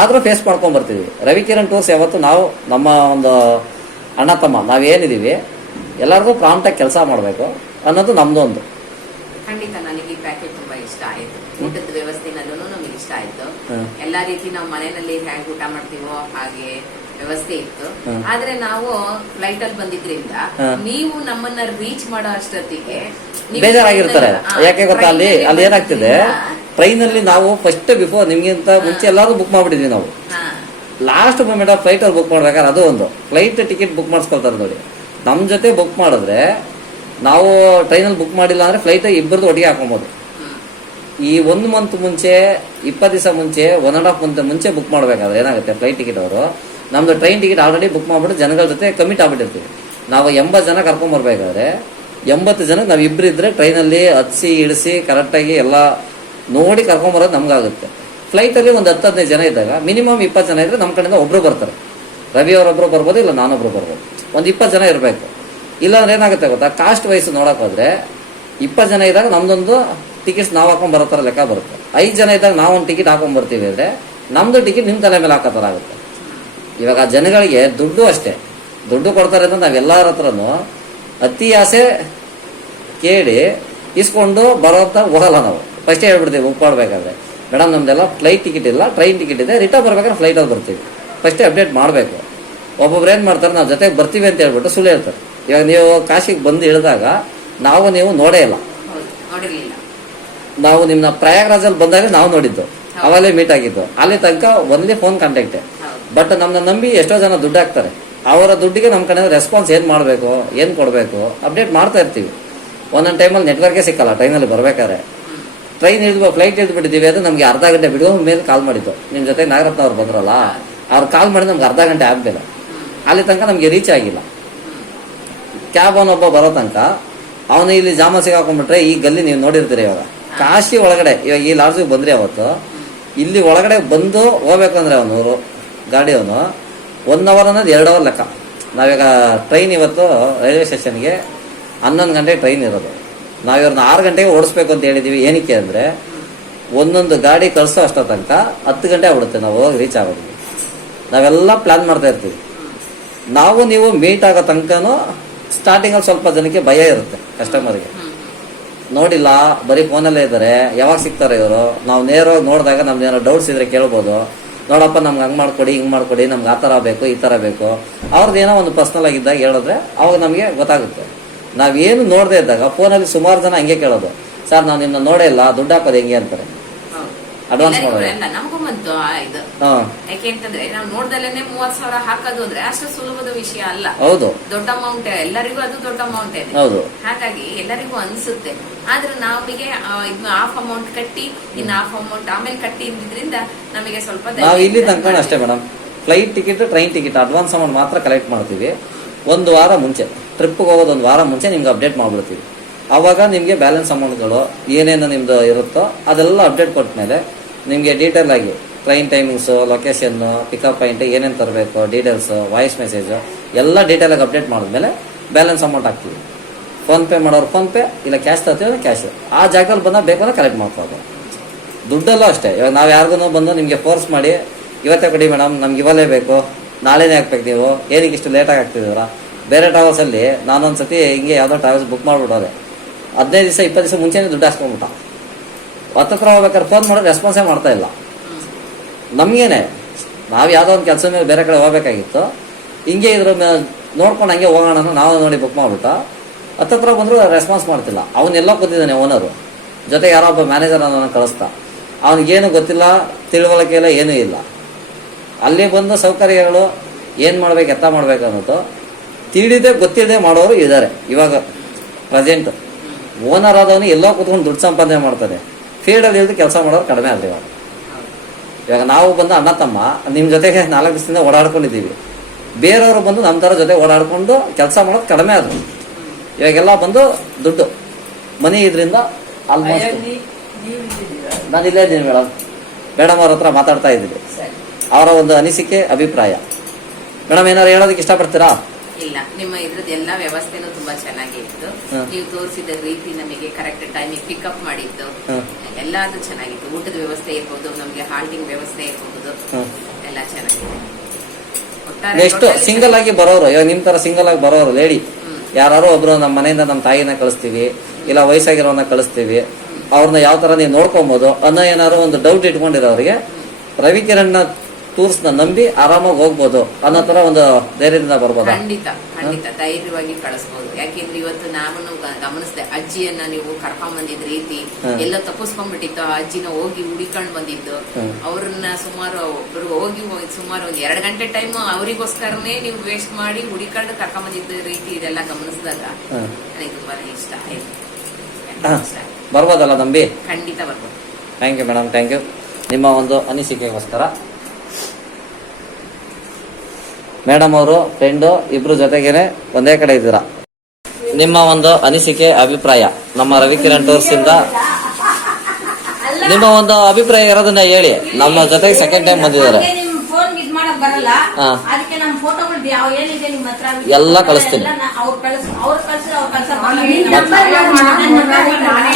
ಆದರೂ ಫೇಸ್ ಮಾಡ್ಕೊಂಡು ಬರ್ತೀವಿ. ರವಿಕಿರಣ್ ಟೂರ್ಸ್ ಯಾವತ್ತು ನಾವು ನಮ್ಮ ಒಂದು ಅಣ್ಣ ತಮ್ಮ ನಾವೇನಿದ್ದೀವಿ ಎಲ್ಲರಿಗೂ ಪ್ರಾಂಪ್ಟಾಗಿ ಕೆಲಸ ಮಾಡಬೇಕು ಅನ್ನೋದು ನಮ್ಮದು ಒಂದು. ಖಂಡಿತ ನನಗೆ ಈ ಪ್ಯಾಕೇಜ್ ತುಂಬಾ ಇಷ್ಟ ಆಯ್ತು. ಊಟದ ವ್ಯವಸ್ಥೆನಲ್ಲೂ ನಮಗೆ ಇಷ್ಟ ಆಯ್ತು. ಎಲ್ಲಾ ರೀತಿ ನಾವು ಮನೆಯಲ್ಲಿ ಹ್ಯಾಂಗ್ ಊಟ ಮಾಡ್ತೀವೋ ಹಾಗೆ ವ್ಯವಸ್ಥೆ ಇತ್ತು. ಆದ್ರೆ ನಾವು ಫ್ಲೈಟ್ ಅಲ್ಲಿ ಬಂದಿದ್ರಿಂದ ನೀವು ನಮ್ಮನ್ನ ರೀಚ್ ಮಾಡೋ ಅಷ್ಟೊತ್ತಿಗೆ ಬೇಜಾರಾಗಿರ್ತಾರೆ. ಯಾಕೆ ಗೊತ್ತಾ? ಅಲ್ಲಿ ಅಲ್ಲಿ ಏನಾಗ್ತಿದೆ? ಟ್ರೈನ್ ಅಲ್ಲಿ ನಾವು ಫಸ್ಟ್ ಬಿಫೋರ್ ನಿಮ್ಗಿಂತ ಮುಂಚೆ ಎಲ್ಲರೂ ಬುಕ್ ಮಾಡ್ಬಿಟ್ಟಿದ್ವಿ ನಾವು. ಲಾಸ್ಟ್ ಮೂಮೆಂಟ್ ಆಫ್ ಫ್ಲೈಟ್ ಅವ್ರು ಬುಕ್ ಮಾಡ್ಬೇಕಾದ್ರೆ ಅದು ಒಂದು. ಫ್ಲೈಟ್ ಟಿಕೆಟ್ ಬುಕ್ ಮಾಡಿಸ್ಕೊಳ್ತಾರೆ ನೋಡಿ. ನಮ್ಮ ಜೊತೆ ಬುಕ್ ಮಾಡಿದ್ರೆ ನಾವು ಟ್ರೈನಲ್ಲಿ ಬುಕ್ ಮಾಡಿಲ್ಲ ಅಂದ್ರೆ ಫ್ಲೈಟ್ ಇಬ್ಬರದು ಒಟ್ಟಿಗೆ ಹಾಕೊಬೋದು. ಈ ಒಂದು ಮಂತ್ ಮುಂಚೆ ಇಪ್ಪತ್ತು ದಿವಸ ಮುಂಚೆ ಒನ್ ಅಂಡ್ ಹಾಫ್ ಮಂತ್ ಮುಂಚೆ ಬುಕ್ ಮಾಡಬೇಕಾದ್ರೆ ಏನಾಗುತ್ತೆ ಫ್ಲೈಟ್ ಟಿಕೆಟ್ ಅವರು? ನಮ್ದು ಟ್ರೈನ್ ಟಿಕೆಟ್ ಆಲ್ರೆಡಿ ಬುಕ್ ಮಾಡ್ಬಿಟ್ಟು ಜನಗಳ ಜೊತೆ ಕಮಿಟ್ ಆಗ್ಬಿಟ್ಟಿರ್ತೀವಿ. ನಾವು ಎಂಬತ್ತು ಜನ ಕರ್ಕೊಂಡ್ ಬರ್ಬೇಕಾದ್ರೆ ಎಂಬತ್ತು ಜನ ನಾವು ಇಬ್ರು ಇದ್ರೆ ಟ್ರೈನಲ್ಲಿ ಹತ್ಸಿ, ಇಳಿಸಿ ಕರೆಕ್ಟಾಗಿ ಎಲ್ಲ ನೋಡಿ ಕರ್ಕೊಂಬರೋದು ನಮ್ಗಾಗುತ್ತೆ. ಫ್ಲೈಟಲ್ಲಿ ಒಂದು ಹತ್ತು, ಹದಿನೈದು ಜನ ಇದ್ದಾಗ ಮಿನಿಮಮ್ ಇಪ್ಪತ್ತು ಜನ ಇದ್ದರೆ ನಮ್ಮ ಕಡೆಯಿಂದ ಒಬ್ಬರು ಬರ್ತಾರೆ. ರವಿ ಅವರೊಬ್ಬರು ಬರ್ಬೋದು, ಇಲ್ಲ ನಾನೊಬ್ಬರು ಬರ್ಬೋದು. ಒಂದು ಇಪ್ಪತ್ತು ಜನ ಇರಬೇಕು. ಇಲ್ಲಾಂದ್ರೆ ಏನಾಗುತ್ತೆ ಗೊತ್ತಾ? ಕಾಸ್ಟ್ ವೈಸ್ ನೋಡಕ್ ಹೋದ್ರೆ ಇಪ್ಪತ್ತು ಜನ ಇದ್ದಾಗ ನಮ್ದೊಂದು ಟಿಕೆಟ್ಸ್ ನಾವು ಹಾಕೊಂಡ್ ಬರೋ ಥರ ಲೆಕ್ಕ ಬರುತ್ತೆ. ಐದು ಜನ ಇದ್ದಾಗ ನಾವೊಂದು ಟಿಕೆಟ್ ಹಾಕೊಂಡ್ ಬರ್ತೀವಿ ಅಂದ್ರೆ ನಮ್ದು ಟಿಕೆಟ್ ನಿಮ್ಮ ತಲೆ ಮೇಲೆ ಹಾಕೋ ಥರ ಆಗುತ್ತೆ. ಇವಾಗ ಜನಗಳಿಗೆ ದುಡ್ಡು ಅಷ್ಟೇ. ದುಡ್ಡು ಕೊಡ್ತಾರೆ ಅಂತ ನಾವೆಲ್ಲರ ಹತ್ರನು ಅತಿ ಆಸೆ ಕೇಳಿ ಇಸ್ಕೊಂಡು ಬರೋಂತ ಹೋಗಲ್ಲ ನಾವು. ಫಸ್ಟೇ ಹೇಳ್ಬಿಡ್ತೀವಿ ಬುಕ್ ಮಾಡ್ಬೇಕಾದ್ರೆ. ಮೇಡಮ್ ನಮ್ದೆಲ್ಲ ಫ್ಲೈಟ್ ಟಿಕೆಟ್ ಇಲ್ಲ ಟ್ರೈನ್ ಟಿಕೆಟ್ ಇದೆ ರಿಟರ್ನ್ ಬರ್ಬೇಕಾದ್ರೆ ಫ್ಲೈಟಲ್ಲಿ ಬರ್ತೀವಿ. ಫಸ್ಟೇ ಅಪ್ಡೇಟ್ ಮಾಡಬೇಕು. ಒಬ್ಬೊಬ್ರು ಏನು ಮಾಡ್ತಾರೆ ನಾವು ಜೊತೆಗೆ ಬರ್ತೀವಿ ಅಂತ ಹೇಳ್ಬಿಟ್ಟು ಸುಳ್ಳು ಹೇಳ್ತಾರೆ. ಇವಾಗ ನೀವು ಕಾಶಿಗೆ ಬಂದು ಇಳಿದಾಗ ನಾವು ನೀವು ನೋಡೇ ಇಲ್ಲ. ನಾವು ನಿಮ್ಮನ್ನ ಪ್ರಯಾಗ್ರಾಜಲ್ಲಿ ಬಂದಾಗ ನಾವು ನೋಡಿದ್ದು. ಅವಾಗಲೇ ಮೀಟ್ ಆಗಿದ್ದು. ಅಲ್ಲಿ ತನಕ ಒಂದೇ ಫೋನ್ ಕಾಂಟ್ಯಾಕ್ಟೇ ಬಟ್ ನಮ್ಮನ್ನ ನಂಬಿ ಎಷ್ಟೋ ಜನ ದುಡ್ಡು ಹಾಕ್ತಾರೆ. ಅವರ ದುಡ್ಡಿಗೆ ನಮ್ಮ ಕಡೆ ರೆಸ್ಪಾನ್ಸ್ ಏನು ಮಾಡಬೇಕು, ಏನು ಕೊಡಬೇಕು ಅಪ್ಡೇಟ್ ಮಾಡ್ತಾ ಇರ್ತೀವಿ. ಒಂದೊಂದು ಟೈಮಲ್ಲಿ ನೆಟ್ವರ್ಕೇ ಸಿಕ್ಕಲ್ಲ ಟ್ರೈನಲ್ಲಿ ಬರಬೇಕಾದ್ರೆ. ಟ್ರೈನ್ ಹಿಡಿದು ಫ್ಲೈಟ್ ಇಳಿದು ಬಿಟ್ಟಿದ್ದೀವಿ ಅದು ನಮಗೆ ಅರ್ಧ ಗಂಟೆ ಬಿಡುವ ಮೇಲೆ ಕಾಲ್ ಮಾಡಿದ್ದು. ನಿಮ್ಮ ಜೊತೆ ನಾಗರತ್ನ ಅವ್ರು ಬಂದ್ರಲ್ಲ, ಅವ್ರು ಕಾಲ್ ಮಾಡಿ ನಮ್ಗೆ ಅರ್ಧ ಗಂಟೆ ಆಗಲಿಲ್ಲ ಅಲ್ಲಿ ತನಕ ನಮಗೆ ರೀಚ್ ಆಗಿಲ್ಲ. ಕ್ಯಾಬ್ ಅವನೊಬ್ಬ ಬರೋ ತನಕ, ಅವನು ಇಲ್ಲಿ ಜಾಮ ಸಿಗಾಕೊಂಡ್ಬಿಟ್ರೆ ಈ ಗಲ್ಲಿ ನೀವು ನೋಡಿರ್ತೀರಿ ಇವಾಗ. ಕಾಶಿ ಒಳಗಡೆ, ಇವಾಗ ಈ ಲಾಡ್ಜಿಗೆ ಬಂದ್ರಿ ಅವತ್ತು. ಇಲ್ಲಿ ಒಳಗಡೆ ಬಂದು ಹೋಗ್ಬೇಕಂದ್ರೆ ಅವನು ಗಾಡಿ ಅವನು. ಒನ್ ಅವರ್ ಅನ್ನೋದು ಎರಡು ಅವರ್ ಲೆಕ್ಕ. ನಾವೀಗ ಟ್ರೈನ್ ಇವತ್ತು ರೈಲ್ವೆ ಸ್ಟೇಷನ್ಗೆ ಹನ್ನೊಂದು ಗಂಟೆಗೆ ಟ್ರೈನ್ ಇರೋದು. ನಾವಿವ್ರನ್ನ ಆರು ಗಂಟೆಗೆ ಓಡಿಸ್ಬೇಕು ಅಂತ ಹೇಳಿದ್ದೀವಿ ಏನಕ್ಕೆ ಅಂದರೆ ಒಂದೊಂದು ಗಾಡಿ ಕಳಿಸೋ ಅಷ್ಟೋ ತನಕ ಹತ್ತು ಗಂಟೆ ಆಗ್ಬಿಡುತ್ತೆ. ನಾವು ಹೋಗಿ ರೀಚ್ ಆಗೋದು. ನಾವೆಲ್ಲ ಪ್ಲ್ಯಾನ್ ಮಾಡ್ತಾ ಇರ್ತೀವಿ. ನಾವು ನೀವು ಮೀಟ್ ಆಗೋ ತನಕನೂ ಸ್ಟಾರ್ಟಿಂಗಲ್ಲಿ ಸ್ವಲ್ಪ ಜನಕ್ಕೆ ಭಯ ಇರುತ್ತೆ ಕಸ್ಟಮರ್ಗೆ ನೋಡಿಲ್ಲ, ಬರೀ ಫೋನಲ್ಲೇ ಇದ್ದಾರೆ. ಯಾವಾಗ ಸಿಗ್ತಾರೆ ಇವರು? ನಾವು ನೇರವಾಗಿ ನೋಡಿದಾಗ ನಮ್ದು ಏನೋ ಡೌಟ್ಸ್ ಇದ್ರೆ ಕೇಳ್ಬೋದು. ನೋಡಪ್ಪ, ನಮ್ಗೆ ಹಂಗೆ ಮಾಡ್ಕೊಡಿ, ಹಿಂಗೆ ಮಾಡ್ಕೊಡಿ, ನಮ್ಗೆ ಆ ಥರ ಬೇಕು, ಈ ಥರ ಬೇಕು. ಅವ್ರದ್ದು ಏನೋ ಒಂದು ಪರ್ಸ್ನಲ್ ಆಗಿದ್ದಾಗ ಹೇಳಿದ್ರೆ ಅವಾಗ ನಮಗೆ ಗೊತ್ತಾಗುತ್ತೆ. ನಾವೇನು ನೋಡದೇ ಇದ್ದಾಗ ಫೋನಲ್ಲಿ ಸುಮಾರು ಜನ ಹಂಗೆ ಕೇಳೋದು. ಸರ್, ನಾನು ನಿನ್ನ ನೋಡೇ ಇಲ್ಲ, ದುಡ್ಡು ಹಾಕೋದು ಹೆಂಗೆ? ಅಂತಾರೆ. ಎಲ್ಲರಿಗೂ ಮಾಡೋದು. ನಮಗೂ ಬಂತು ಇದು. ಯಾಕೆ ಅಂತಂದ್ರೆ ನಾವು ನೋಡ್ದಲ್ಲೇನೆ ಮೂವತ್ ಸಾವಿರ ಹಾಕೋದು ಅಂದ್ರೆ ಅಷ್ಟು ಸುಲಭದ ವಿಷಯ ಅಲ್ಲ. ಹೌದು. ದೊಡ್ಡ ಅಮೌಂಟ್ ಎಲ್ಲರಿಗೂ ಅದು ದೊಡ್ಡ ಅಮೌಂಟ್ ಹೌದು. ಹಾಗಾಗಿ ಎಲ್ಲರಿಗೂ ಅನ್ಸುತ್ತೆ. ಆದ್ರೆ ನಮಗೆ ಹಾಫ್ ಅಮೌಂಟ್ ಕಟ್ಟಿ ಇನ್ನು ಹಾಫ್ ಅಮೌಂಟ್ ಆಮೇಲೆ ಕಟ್ಟಿ ಇದ್ರಿಂದ ನಮಗೆ ಸ್ವಲ್ಪ ನಾವು ಇಲ್ಲಿ. ತನಕ ಅಷ್ಟೇ madam flight ticket train ticket advance amount ಮಾತ್ರ ಕಲೆಕ್ಟ್ ಮಾಡ್ತೀವಿ. ಒಂದು ವಾರ ಮುಂಚೆ ಟ್ರಿಪ್ಗೆ ಹೋಗೋದು ಒಂದು ವಾರ ಮುಂಚೆ ನಿಮ್ಗೆ ಅಪ್ಡೇಟ್ ಮಾಡ್ಬಿಡ್ತೀವಿ. ಅವಾಗ ನಿಮಗೆ ಬ್ಯಾಲೆನ್ಸ್ ಅಮೌಂಟ್ಗಳು ಏನೇನು ನಿಮ್ದು ಇರುತ್ತೋ ಅದೆಲ್ಲ ಅಪ್ಡೇಟ್ ಕೊಟ್ಟ ಮೇಲೆ ನಿಮಗೆ ಡೀಟೇಲ್ ಆಗಿ train timings location pickup point ಏನೇನು ತರಬೇಕು ಡೀಟೇಲ್ಸು ವಾಯ್ಸ್ ಮೆಸೇಜು ಎಲ್ಲ ಡೀಟೇಲಾಗಿ ಅಪ್ಡೇಟ್ ಮಾಡಿದ್ಮೇಲೆ ಬ್ಯಾಲೆನ್ಸ್ ಅಮೌಂಟ್ ಹಾಕ್ತೀವಿ. ಫೋನ್ಪೇ ಮಾಡೋರು ಫೋನ್ಪೇ ಇಲ್ಲ ಕ್ಯಾಶ್ ತರ್ತೀವಿ ಕ್ಯಾಶ್ ಆ ಜಾಗದಲ್ಲಿ ಬಂದಾಗ ಬೇಕಾದ್ರೆ ಕಲೆಕ್ಟ್ ಮಾಡ್ಕೋದು ದುಡ್ಡಲ್ಲೂ ಅಷ್ಟೇ. ಇವಾಗ ನಾವು ಯಾರಿಗೂ ಬಂದು ನಿಮಗೆ ಫೋರ್ಸ್ ಮಾಡಿ, ಇವತ್ತೇ ಕೊಡಿ ಮೇಡಮ್ ನಮ್ಗೆ ಇವಲ್ಲೇ ಬೇಕು. ನಾಳೆನೇ ಹಾಕ್ಬೇಕು ನೀವು. ಏನಕ್ಕೆ ಇಷ್ಟು ಲೇಟಾಗಿ ಹಾಕ್ತಿದ್ದೀರಾ? ಬೇರೆ ಟ್ರಾವೆಲ್ಸಲ್ಲಿ ನಾನೊಂದು ಸತಿ ಹಿಂಗೆ ಯಾವುದೋ ಟ್ರಾವೆಲ್ಸ್ ಬುಕ್ ಮಾಡಿಬಿಡೋದೆ ಹದಿನೈದು ದಿವಸ, ಇಪ್ಪತ್ತು ದಿವಸ ಮುಂಚೆನೇ ದುಡ್ಡು ಹಾಕ್ಸ್ಕೊಂಬಿಟ್ಟ ಹತ್ತತ್ರ ಹೋಗ್ಬೇಕಾದ್ರೆ ಫೋನ್ ಮಾಡೋದು ರೆಸ್ಪಾನ್ಸೇ ಮಾಡ್ತಾ ಇಲ್ಲ. ನಮಗೇನೆ, ನಾವು ಯಾವುದೋ ಒಂದು ಕೆಲಸ ಮೇಲೆ ಬೇರೆ ಕಡೆ ಹೋಗ್ಬೇಕಾಗಿತ್ತು. ಹಿಂಗೆ ಇದ್ರ ನೋಡ್ಕೊಂಡು ಹಂಗೆ ಹೋಗೋಣ ನಾವು ನೋಡಿ ಬುಕ್ ಮಾಡ್ಬಿಟ್ಟ. ಹತ್ತತ್ರ ಬಂದರೂ ರೆಸ್ಪಾನ್ಸ್ ಮಾಡ್ತಿಲ್ಲ. ಅವನ್ನೆಲ್ಲ ಕೂತಿದ್ದಾನೆ ಓನರು ಜೊತೆ ಯಾರೋ ಒಬ್ಬ ಮ್ಯಾನೇಜರ್ ಅನ್ನೋನ ಕಳಿಸ್ತಾ. ಅವನಿಗೇನು ಗೊತ್ತಿಲ್ಲ, ತಿಳುವಳಿಕೆ ಇಲ್ಲ, ಏನೂ ಇಲ್ಲ. ಅಲ್ಲಿ ಬಂದು ಸೌಕರ್ಯಗಳು, ಏನು ಮಾಡ್ಬೇಕು, ಎತ್ತ ಮಾಡ್ಬೇಕು ಅನ್ನೋದು ತಿಳಿದೇ ಗೊತ್ತಿಲ್ಲದೆ ಮಾಡೋರು ಇದ್ದಾರೆ. ಇವಾಗ ಪ್ರೆಸೆಂಟ್ ಓನರ್ ಆದವನು ಎಲ್ಲೋ ಕೂತ್ಕೊಂಡು ದುಡ್ಡು ಸಂಪಾದನೆ ಮಾಡ್ತಾನೆ. ಫೀಲ್ಡಲ್ಲಿ ಇಳಿದು ಕೆಲಸ ಮಾಡೋರು ಕಡಿಮೆ ಆದ್ರೆ ಇವಾಗ. ಇವಾಗ ನಾವು ಬಂದು ಅಣ್ಣ ತಮ್ಮ ನಿಮ್ಮ ಜೊತೆಗೆ ನಾಲ್ಕು ದಿವಸದಿಂದ ಓಡಾಡ್ಕೊಂಡಿದ್ದೀವಿ. ಬೇರೆಯವರು ಬಂದು ನಮ್ಮ ಥರ ಜೊತೆ ಓಡಾಡಿಕೊಂಡು ಕೆಲಸ ಮಾಡೋದು ಕಡಿಮೆ ಆದ್ರು. ಇವಾಗೆಲ್ಲ ಬಂದು ದುಡ್ಡು ಮನಿ ಇದರಿಂದ ಆಲ್ಮೋಸ್ಟ್ ನಾನು ಇಲ್ಲೇ ಇದ್ದೀನಿ ಮೇಡಮ್ ಮೇಡಮ್ ಅವ್ರ ಹತ್ರ ಮಾತಾಡ್ತಾ ಇದ್ದೀನಿ. ಅವರ ಒಂದು ಅನಿಸಿಕೆ ಅಭಿಪ್ರಾಯ. ಮೇಡಮ್ ಏನಾರು ಹೇಳೋದಕ್ಕೆ ಇಷ್ಟಪಡ್ತೀರಾ? ಇಲ್ಲ ನಿಮ್ಮ ಇದ್ರದ್ದು ಎಲ್ಲ ವ್ಯವಸ್ಥೆನೂ ತುಂಬಾ ಚೆನ್ನಾಗಿತ್ತು. ಇತ್ತು ನೀವು ತೋರಿಸಿದ ರೀತಿ ನಮಗೆ ಕರೆಕ್ಟ್ ಟೈಮಿಗೆ ಪಿಕಪ್ ಮಾಡಿದ್ದು. ಹ್ಮ್. ಎಲ್ಲಾದು ಚೆನ್ನಾಗಿತ್ತು ಊಟದ ವ್ಯವಸ್ಥೆ ಇರ್ಬೋದು ನಮಗೆ ಹಾಲ್ಟಿಂಗ್ ವ್ಯವಸ್ಥೆ ಇರ್ಬೋದು. ಎಲ್ಲ ಚೆನ್ನಾಗಿದೆ ಒಟ್ಟಾರೆ ನೆಕ್ಸ್ಟ್ ಸಿಂಗಲ್ ಆಗಿ ಬರೋರು ಇವಾಗ ನಿಮ್ ತರ ಸಿಂಗಲ್ ಆಗಿ ಬರೋರು ಲೇಡಿ. ಯಾರು ಒಬ್ರು ನಮ್ಮ ಮನೆಯಿಂದ ನಮ್ಮ ತಾಯಿನ ಕಳಿಸ್ತೀವಿ ಇಲ್ಲ ವಯಸ್ಸಾಗಿರೋನ ಕಳಿಸ್ತೀವಿ ಅವ್ರನ್ನ ಯಾವ ತರ ನೀವು ನೋಡ್ಕೊಬೋದು ಅನ್ನೋ ಏನಾದ್ರು ಒಂದು ಡೌಟ್ ಇಟ್ಕೊಂಡಿರೋ ಅವ್ರಿಗೆ ಟೂರ್ಸ್ ನ ನಂಬಿ ಆರಾಮಾಗಿ ಹೋಗ್ಬೋದು. ಅನ್ನೋ ತರ ಒಂದು ಧೈರ್ಯದಿಂದ ಬರ್ಬೋದು? ಖಂಡಿತ ಖಂಡಿತ. ಧೈರ್ಯವಾಗಿ ಕಳಿಸ್ಬೋದು. ಯಾಕೆಂದ್ರೆ ಇವತ್ತು ನಾನು ಗಮನಿಸಿದೆ ಅಜ್ಜಿಯನ್ನ ನೀವು ಕರ್ಕೊಂಡ್ ಬಂದಿದ್ ರೀತಿ. ಎಲ್ಲ ತಪ್ಪಿಸ್ಕೊಂಡ್ಬಿಟ್ಟಿತ್ತು. ಆ ಅಜ್ಜಿನ ಹೋಗಿ ಹುಡಿಕೊಂಡ್ ಬಂದಿದ್ದು. ಅವ್ರನ್ನ ಸುಮಾರು ಒಬ್ರು ಹೋಗಿ ಹೋಗಿ ಸುಮಾರು ಒಂದ್ ಎರಡ್ ಗಂಟೆ ಟೈಮ್ ಅವರಿಗೋಸ್ಕರನೇ ನೀವು ವೇಸ್ಟ್ ಮಾಡಿ ಹುಡಿಕೊಂಡು ಕರ್ಕೊಂಡ್ ಬಂದಿದ್ದ ರೀತಿ ಇದೆಲ್ಲ ಗಮನಿಸಿದಾಗ. ನನಗೆ ತುಂಬಾ ಇಷ್ಟ ಆಯ್ತು. ಹಾ. ಇಷ್ಟ ಆಯ್ತು. ಬರ್ಬೋದಲ್ಲ ನಂಬಿ? ಖಂಡಿತ ಬರ್ಬೋದು. Thank you madam thank you ನಿಮ್ಮ ಒಂದು ಅನಿಸಿಕೆಗೋಸ್ಕರ ಮೇಡಮ್ ಅವರು ಫ್ರೆಂಡು ಇಬ್ರು ಜೊತೆಗೇನೆ ಒಂದೇ ಕಡೆ ಇದ್ದೀರಾ? ನಿಮ್ಮ ಒಂದು ಅನಿಸಿಕೆ ಅಭಿಪ್ರಾಯ ನಮ್ಮ ರವಿಕಿರಣ್ ಟೂರ್ಸ್ ಇಂದ? ನಿಮ್ಮ ಒಂದು ಅಭಿಪ್ರಾಯ ಇರೋದನ್ನ ಹೇಳಿ. ನಮ್ಮ ಜೊತೆಗೆ ಸೆಕೆಂಡ್ ಟೈಮ್ ಬಂದಿದ್ದಾರೆ. ಅವ್ರಿಗೆ ಫೋನ್ ಇದ್ ಬರಲ್ಲ. ಅದಕ್ಕೆ ನಮ್ ಫೋಟೋಗಳು ಯಾವ ಏನಿದೆ ನಿಮ್ ಎಲ್ಲ ಕಳಿಸ್ತೀನಿ.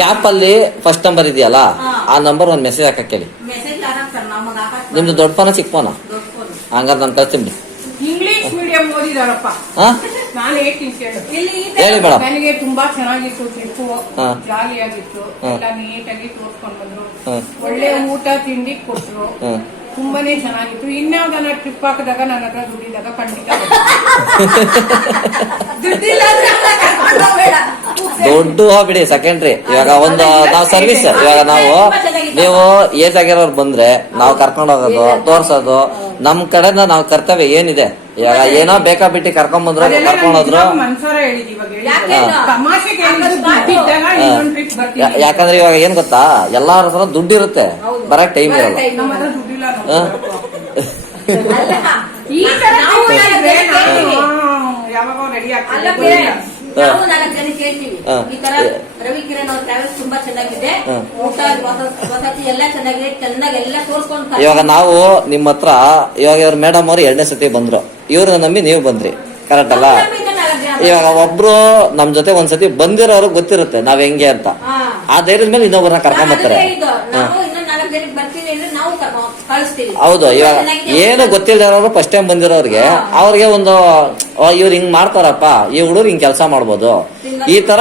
ಕ್ಯಾಪ್ ಅಲ್ಲಿ ಫಸ್ಟ್ ನಂಬರ್ ಇದೆಯಲ್ಲ ಆ ನಂಬರ್ ಒಂದು ಮೆಸೇಜ್ ಹಾಕಿ ಹೇಳಿ ನಿಮ್ದು ದೊಡ್ಡ ಫೋನ ಚಿಕ್ಕ ಫೋನ ಹಂಗಾರೆ ನಾನು ಕಳ್ತೀನಿ ಓದಿದಾರಪ್ಪ. ಹಾ ನಾನು ಹೇಳ್ತೀನಿ ಕೇಳು. ಇಲ್ಲಿ ಹೇಳಿ ಮೇಡಮ್ ನನಗೆ ತುಂಬಾ ಚೆನ್ನಾಗಿತ್ತು ಟ್ರಿಪ್ಪು ಹಾ. ಜಾಲಿಯಾಗಿತ್ತು. ಹಾ. ಎಲ್ಲ ನೀಟಾಗಿ ತೋರ್ಸ್ಕೊಂಡ್ ಬಂದ್ರು. ಒಳ್ಳೆ ಊಟ ತಿಂಡಿ ಕೊಟ್ರು. ತುಂಬಾನೇ ಚೆನ್ನಾಗಿತ್ತು. ಇನ್ಯಾವ್ದನ್ನ ಟ್ರಿಪ್ ಹಾಕಿದಾಗ ನನ್ನ ಹತ್ರ ದುಡ್ಡಿದಾಗ ಖಂಡಿತ ದುಡ್ಡಿಲ್ಲ ಅಂದ್ರೆ ಕರ್ಕೊಂಡ್ ಹೋಗ್ಬೇಡ. ದೊಡ್ಡ ಬಿಡಿ ಸೆಕೆಂಡ್ರಿ ಇವಾಗ ಒಂದು ನಾವು ಸರ್ವಿಸ್ ಇವಾಗ ನಾವು ನೀವು ಏಜ್ ಆಗಿರೋರು ಬಂದ್ರೆ ನಾವು ಕರ್ಕೊಂಡು ಹೋಗೋದು ತೋರ್ಸೋದು ನಮ್ ಕಡೆಯಿಂದ ನಾವು ಕರ್ತವ್ಯ ಏನಿದೆ? ಇವಾಗ ಏನೋ ಬೇಕಾ ಬಿಟ್ಟು ಕರ್ಕೊಂಡ್ ಬಂದ್ರು ಕರ್ಕೊಂಡ್ ಹೋದ್ರು? ಯಾಕಂದ್ರೆ ಇವಾಗ ಏನ್ ಗೊತ್ತಾ? ಎಲ್ಲಾರ ಹತ್ರ ದುಡ್ಡು ಇರುತ್ತೆ ಬರಕ್ ಟೈಮ್ ಇರಲ್ಲ. ಈ ತರ ನಾವು ನಾಲ್ಕು ಜನ ಕೇಳ್ತೀವಿ. ಯಾವಾಗ ರೆಡಿ ಅಲ್ಲ ಆಗ್ತದೆ ಬೇರೆ ನಾವು ನಾಲ್ಕು ಜನ ಕೇಳ್ತೀವಿ. ಹಾ. ಈ ತರ ರವಿ ಕಿರಣ್ ಅವ್ರ ಟ್ರಾವೆಲ್ಸ್ ತುಂಬಾ ಚೆನ್ನಾಗಿದೆ. ಹಾ. ಊಟ ವಸ- ವಸತಿ ಎಲ್ಲ ಚೆನ್ನಾಗಿದೆ. ಚೆನ್ನಾಗಿ ಎಲ್ಲ ತೋರ್ಸ್ಕೊಂಡು ಇವಾಗ ನಾವು ನಿಮ್ಮ ಹತ್ರ ಇವಾಗ ಇವ್ರ ಮೇಡಮ್ ಅವ್ರು ಎರಡನೇ ಸತಿ ಬಂದ್ರು. ಇವ್ರನ್ನ ನಂಬಿ ನೀವು ಬಂದ್ರಿ. ಕರೆಕ್ಟ್ ಅಲ್ಲ? ಇವಾಗ ಒಬ್ರು ನಮ್ ಜೊತೆ ಒಂದ್ಸತಿ ಬಂದಿರೋರು ಗೊತ್ತಿರುತ್ತೆ ನಾವ್ ಹೆಂಗೆ ಅಂತ. ಆ ಧೈರ್ಯದ ಮೇಲೆ ಇನ್ನೊಬ್ಬರನ್ನ ಕರ್ಕೊಂಡ್ ಬರ್ತಾರೆ. ಹೌದು ಇವಾಗ. ಏನು ಗೊತ್ತಿಲ್ದಿರೋರು ಫಸ್ಟ್ ಟೈಮ್ ಬಂದಿರೋರಿಗೆ. ಅವ್ರಿಗೆ ಒಂದು ಇವ್ರು ಹಿಂಗ್ ಮಾಡ್ತಾರಪ್ಪ ಈ ಹುಡುಗರು ಹಿಂಗ್ ಕೆಲಸ ಮಾಡ್ಬೋದು. ಈ ತರ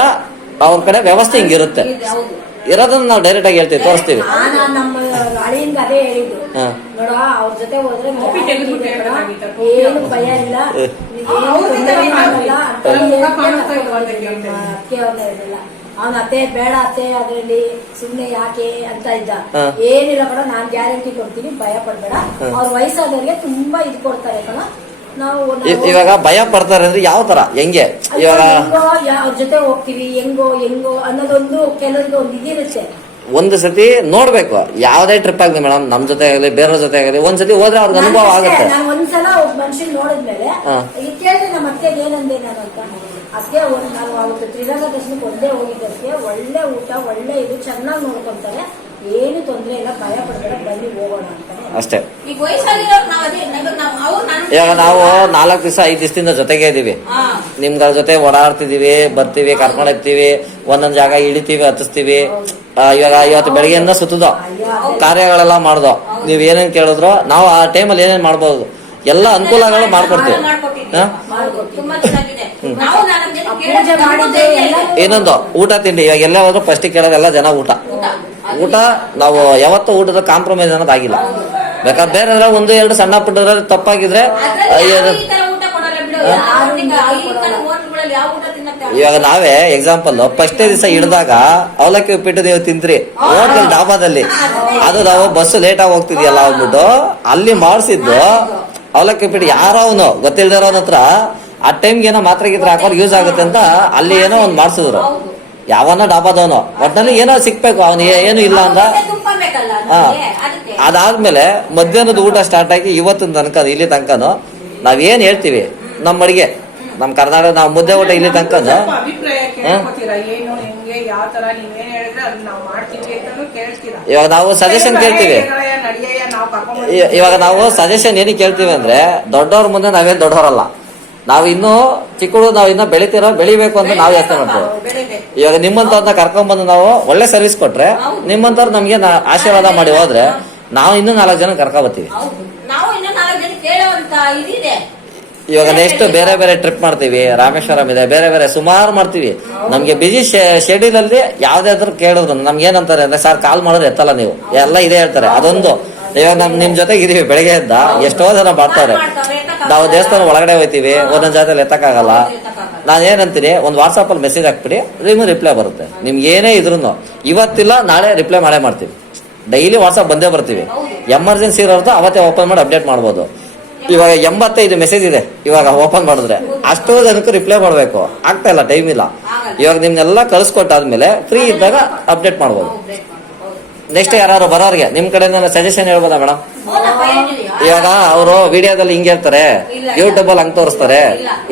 ಅವ್ರ ಕಡೆ ವ್ಯವಸ್ಥೆ ಹಿಂಗಿರುತ್ತೆ ಇರೋದನ್ನ ನಾವು ಡೈರೆಕ್ಟ್ ಆಗಿ ಹೇಳ್ತೀವಿ ತೋರಿಸ್ತೀವಿ. ಭಯ ಇಲ್ಲ. ಅವ್ನ ಅತ್ತೆ ಬೇಡ ಅತ್ತೆ ಅದ್ರಲ್ಲಿ ಸುಮ್ನೆ ಯಾಕೆ? ಅಂತ ಇದ್ದ. ಏನಿಲ್ಲ ಕಣ ನಾನ್ ಗ್ಯಾರಂಟಿ ಕೊಡ್ತೀನಿ ಭಯ ಪಡ್ಬೇಡ. ಅವ್ರ ವಯಸ್ಸಾದವ್ರಿಗೆ ತುಂಬಾ ಇದು ಕೊಡ್ತಾರೆ ಕಣ. ನಾವು ಇವಾಗ ಭಯ ಪಡ್ತಾರೆ ಅಂದ್ರೆ ಯಾವ ತರ? ಹೆಂಗೆ? ಇವಾಗ ಅವ್ರ ಜೊತೆ ಹೋಗ್ತೀವಿ ಹೆಂಗೋ ಹೆಂಗೋ ಅನ್ನೋದೊಂದು ಕೆಲವೊಂದು ಒಂದು ಇದಿರುತ್ತೆ. ಒಂದು ಸತಿ ನೋಡ್ಬೇಕು. ಯಾವ್ದೇ ಟ್ರಿಪ್ ಆಗ್ಲಿ ಮೇಡಮ್ ನಮ್ ಜೊತೆ ಆಗಲಿ ಬೇರೆಯವ್ರ ಜೊತೆ ಆಗಲಿ ಒಂದ್ ಸತಿ ಹೋದ್ರೆ ಅವ್ರಿಗೆ ಅನುಭವ ಆಗುತ್ತೆ. ನಾನು ಒಂದ್ಸಲ ಒಬ್ಬ ಮನುಷ್ಯನ್ ನೋಡಿದ್ಮೇಲೆ ಕೇಳಿದ್ರೆ ನಮ್ಮ ಅತ್ತೆಗೆ ಏನಂದೆ ನಾನು? ಅಂತ. ಅದಕ್ಕೆ ಒಂದು ನಾವು ಅವತ್ತು ತ್ರಿರಂಗ ದರ್ಶನಕ್ಕೆ ಒಂದೇ ಹೋಗಿದ್ದಕ್ಕೆ ಒಳ್ಳೆ ಊಟ ಒಳ್ಳೆ ಇದು. ಚೆನ್ನಾಗಿ ನೋಡ್ಕೊಂತಾರೆ. ಏನು ತೊಂದರೆ ಇಲ್ಲ. ಭಯ ಪಡ್ತಾರೆ ಬನ್ನಿ ಹೋಗೋಣ ಅಂತ ಅಷ್ಟೇ. ಈಗ ವಯಸ್ಸಾಗಿರೋರು ನಾವು ಅದೇ ನಾವು- ನಾವು ಅವ್ರು ನಾನು ಇವಾಗ ನಾವು ನಾಲ್ಕು ದಿವಸ ಐದು ದಿವಸದಿಂದ ಜೊತೆಗೆ ಇದೀವಿ. ಹಾ. ನಿಮ್ಗಳ ಜೊತೆ ಓಡಾಡ್ತಿದೀವಿ ಬರ್ತೀವಿ ಕರ್ಕೊಂಡ್ ಹೋಗ್ತೀವಿ ಒಂದೊಂದ್ ಜಾಗ ಇಳಿತೀವಿ ಹತ್ತಿಸ್ತೀವಿ. ಆ, ಇವಾಗ ಇವತ್ತು ಬೆಳಗ್ಗೆಯಿಂದ ಸುತ್ತದ. ಕಾರ್ಯಗಳೆಲ್ಲ ಮಾಡ್ದೋ. ನೀವ್ ಏನೇನ್ ಕೇಳಿದ್ರು ನಾವು ಆ ಟೈಮಲ್ಲಿ ಏನೇನ್ ಮಾಡ್ಬೋದು? ಎಲ್ಲ ಅನುಕೂಲಗಳು ಮಾಡ್ಕೊಡ್ತೀವಿ. ಏನೊಂದು ಊಟ ತಿಂಡಿ. ಇವಾಗ ಎಲ್ಲ ಹೋದ್ರು ಫಸ್ಟ್ ಕೇಳೋದೆಲ್ಲ ಜನ ಊಟ. ಊಟ. ನಾವು ಯಾವತ್ತೂ ಊಟದ ಕಾಂಪ್ರಮೈಸ್ ಅನ್ನೋದು ಆಗಿಲ್ಲ. ಬೇಕಾದ್ರೆ ಬೇರೆ ಒಂದು ಎರಡು ಸಣ್ಣ ಪುಟ್ಟದ್ರ ತಪ್ಪಾಗಿದ್ರೆ ಇವಾಗ ನಾವೇ ಎಕ್ಸಾಂಪಲ್ ಫಸ್ಟ್ ದಿವಸ ಹಿಡಿದಾಗ ಅವಲಕ್ಕಿ ಉಪ್ಪಿಟ್ಟು ನೀವು ತಿಂದ್ರಿ. ಹೋಟೆಲ್ ಡಾಬಾದಲ್ಲಿ ಅದು. ನಾವು ಬಸ್ ಲೇಟ್ ಆಗಿ ಹೋಗ್ತಿದ್ಯಲ್ಲ ಅಂದ್ಬಿಟ್ಟು ಅಲ್ಲಿ ಮಾಡಿಸಿದ್ದು. ಅವಲಕ್ಕಿ ಉಪ್ಪಿಟ್ಟು ಯಾರೋ ಅವನು ಗೊತ್ತಿಲ್ದಿರೋನ್ ಹತ್ರ ಆ ಟೈಮ್ಗೆ ಏನೋ ಮಾತ್ರ ಗೀತ್ರ ಹಾಕೋರು ಯೂಸ್ ಆಗುತ್ತೆ ಅಂತ ಅಲ್ಲಿ ಏನೋ ಒಂದು ಮಾಡಿಸಿದ್ರು. ಯಾವನ ಡಾಬಾದವನು. ಒಟ್ನಲ್ಲಿ ಏನೋ ಸಿಕ್ಬೇಕು ಅವನು ಏನು ಇಲ್ಲ ಅಂತ. ಹಾ. ಅದಾದ್ಮೇಲೆ ಮಧ್ಯಾಹ್ನದ ಊಟ ಸ್ಟಾರ್ಟ್ ಆಗಿ ಇವತ್ತಿನ ತನಕ ಇಲ್ಲಿ ತನಕನು ನಾವೇನ್ ಹೇಳ್ತೀವಿ? ನಮ್ಮ ಅಡಿಗೆ. ನಮ್ ಕರ್ನಾಟಕ ನಾವು ಮುದ್ದೆ ಊಟ ಇಲ್ಲಿ ತನಕ ಇವಾಗ ನಾವು ಸಜೆಷನ್ ಕೇಳ್ತೀವಿ. ಇವಾಗ ನಾವು ಸಜೆಷನ್ ಏನಕ್ಕೆ ಕೇಳ್ತೀವಿ ಅಂದ್ರೆ ದೊಡ್ಡವ್ರ ಮುಂದೆ ನಾವೇನು ದೊಡ್ಡವರಲ್ಲ. ನಾವು ಇನ್ನೂ ಚಿಕ್ಕಳು ನಾವು ಇನ್ನೂ ಬೆಳಿತೀರೋ ಬೆಳಿಬೇಕು ಅಂತ ನಾವು ಯೋಚನೆ ಮಾಡ್ತೀವಿ. ಇವಾಗ ನಿಮ್ಮಂತವ್ರನ್ನ ಕರ್ಕೊಂಡ್ ಬಂದು ನಾವು ಒಳ್ಳೆ ಸರ್ವಿಸ್ ಕೊಟ್ರೆ ನಿಮ್ಮಂತವ್ರು ನಮ್ಗೆ ಆಶೀರ್ವಾದ ಮಾಡಿ ಹೋದ್ರೆ ನಾವು ಇನ್ನೂ ನಾಲ್ಕು ಜನ ಕರ್ಕೊಂಡ್ ಇವಾಗ ನೆಕ್ಸ್ಟ್ ಬೇರೆ ಬೇರೆ ಟ್ರಿಪ್ ಮಾಡ್ತೀವಿ ರಾಮೇಶ್ವರಂ ಇದೆ ಬೇರೆ ಬೇರೆ ಸುಮಾರು ಮಾಡ್ತೀವಿ. ನಮ್ಗೆ ಬಿಜಿ ಶೆಡ್ಯೂಲ್ ಅಲ್ಲಿ ಯಾವ್ದಾದ್ರು ಕೇಳಿದ್ರು ನಮ್ಗೆ ಏನಂತಾರೆ ಅಂದ್ರೆ ಸರ್ ಕಾಲ್ ಮಾಡಿದ್ರೆ ಎತ್ತಲ್ಲ ನೀವು. ಎಲ್ಲ ಇದೇ ಹೇಳ್ತಾರೆ ಅದೊಂದು. ಇವಾಗ ನಮ್ ನಿಮ್ ಜೊತೆಗೆ ಇದೀವಿ ಬೆಳಗ್ಗೆ ಎದ್ದ ಎಷ್ಟೋ ಜನ ಬರ್ತಾರೆ. ನಾವು ದೇವಸ್ಥಾನ ಒಳಗಡೆ ಹೋಯ್ತೀವಿ ಒಂದೊಂದ್ ಜಾಗದಲ್ಲಿ ಎತ್ತಕ್ಕಾಗಲ್ಲ. ನಾನು ಏನಂತೀನಿ ಒಂದು ವಾಟ್ಸಪ್ ಅಲ್ಲಿ ಮೆಸೇಜ್ ಹಾಕ್ಬಿಡಿ ನಿಮ್ಗೆ ರಿಪ್ಲೈ ಬರುತ್ತೆ. ನಿಮ್ಗೆ ಏನೇ ಇದ್ರು ಇವತ್ತಿಲ್ಲ ನಾಳೆ ರಿಪ್ಲೈ ಮಾಡೇ ಮಾಡ್ತೀವಿ. ಡೈಲಿ ವಾಟ್ಸಪ್ ಬಂದೇ ಬರ್ತೀವಿ. ಎಮರ್ಜೆನ್ಸಿ ಇರೋದು ಅವತ್ತೇ ಓಪನ್ ಮಾಡಿ ಅಪ್ಡೇಟ್ ಮಾಡ್ಬೋದು. ಇವಾಗ ಎಂಬತ್ತೈದು ಮೆಸೇಜ್ ಇದೆ. ಇವಾಗ ಓಪನ್ ಮಾಡಿದ್ರೆ. ಅಷ್ಟೋ ಜನಕ್ಕೆ ರಿಪ್ಲೈ ಮಾಡಬೇಕು. ಆಗ್ತಾ ಇಲ್ಲ ಟೈಮ್ ಇಲ್ಲ. ಇವಾಗ ನಿಮ್ನೆಲ್ಲ ಕಳ್ಸಿಕೊಟ್ಟಾದ್ಮೇಲೆ ಫ್ರೀ ಇದ್ದಾಗ ಅಪ್ಡೇಟ್ ಮಾಡ್ಬೋದು. ನೆಕ್ಸ್ಟ್ ಯಾರು ಬರೋರಿಗೆ ನಿಮ್ ಕಡೆಯಿಂದ ಸಜೆಷನ್ ಹೇಳ್ಬೋದಾ ಮೇಡಮ್ ಇವಾಗ ಅವರು ವಿಡಿಯೋದಲ್ಲಿ ಹಿಂಗೆ ಹೇಳ್ತಾರೆ. ಯೂಟ್ಯೂಬ್ ಅಲ್ಲಿ ಹಂಗ್ ತೋರಿಸ್ತಾರೆ.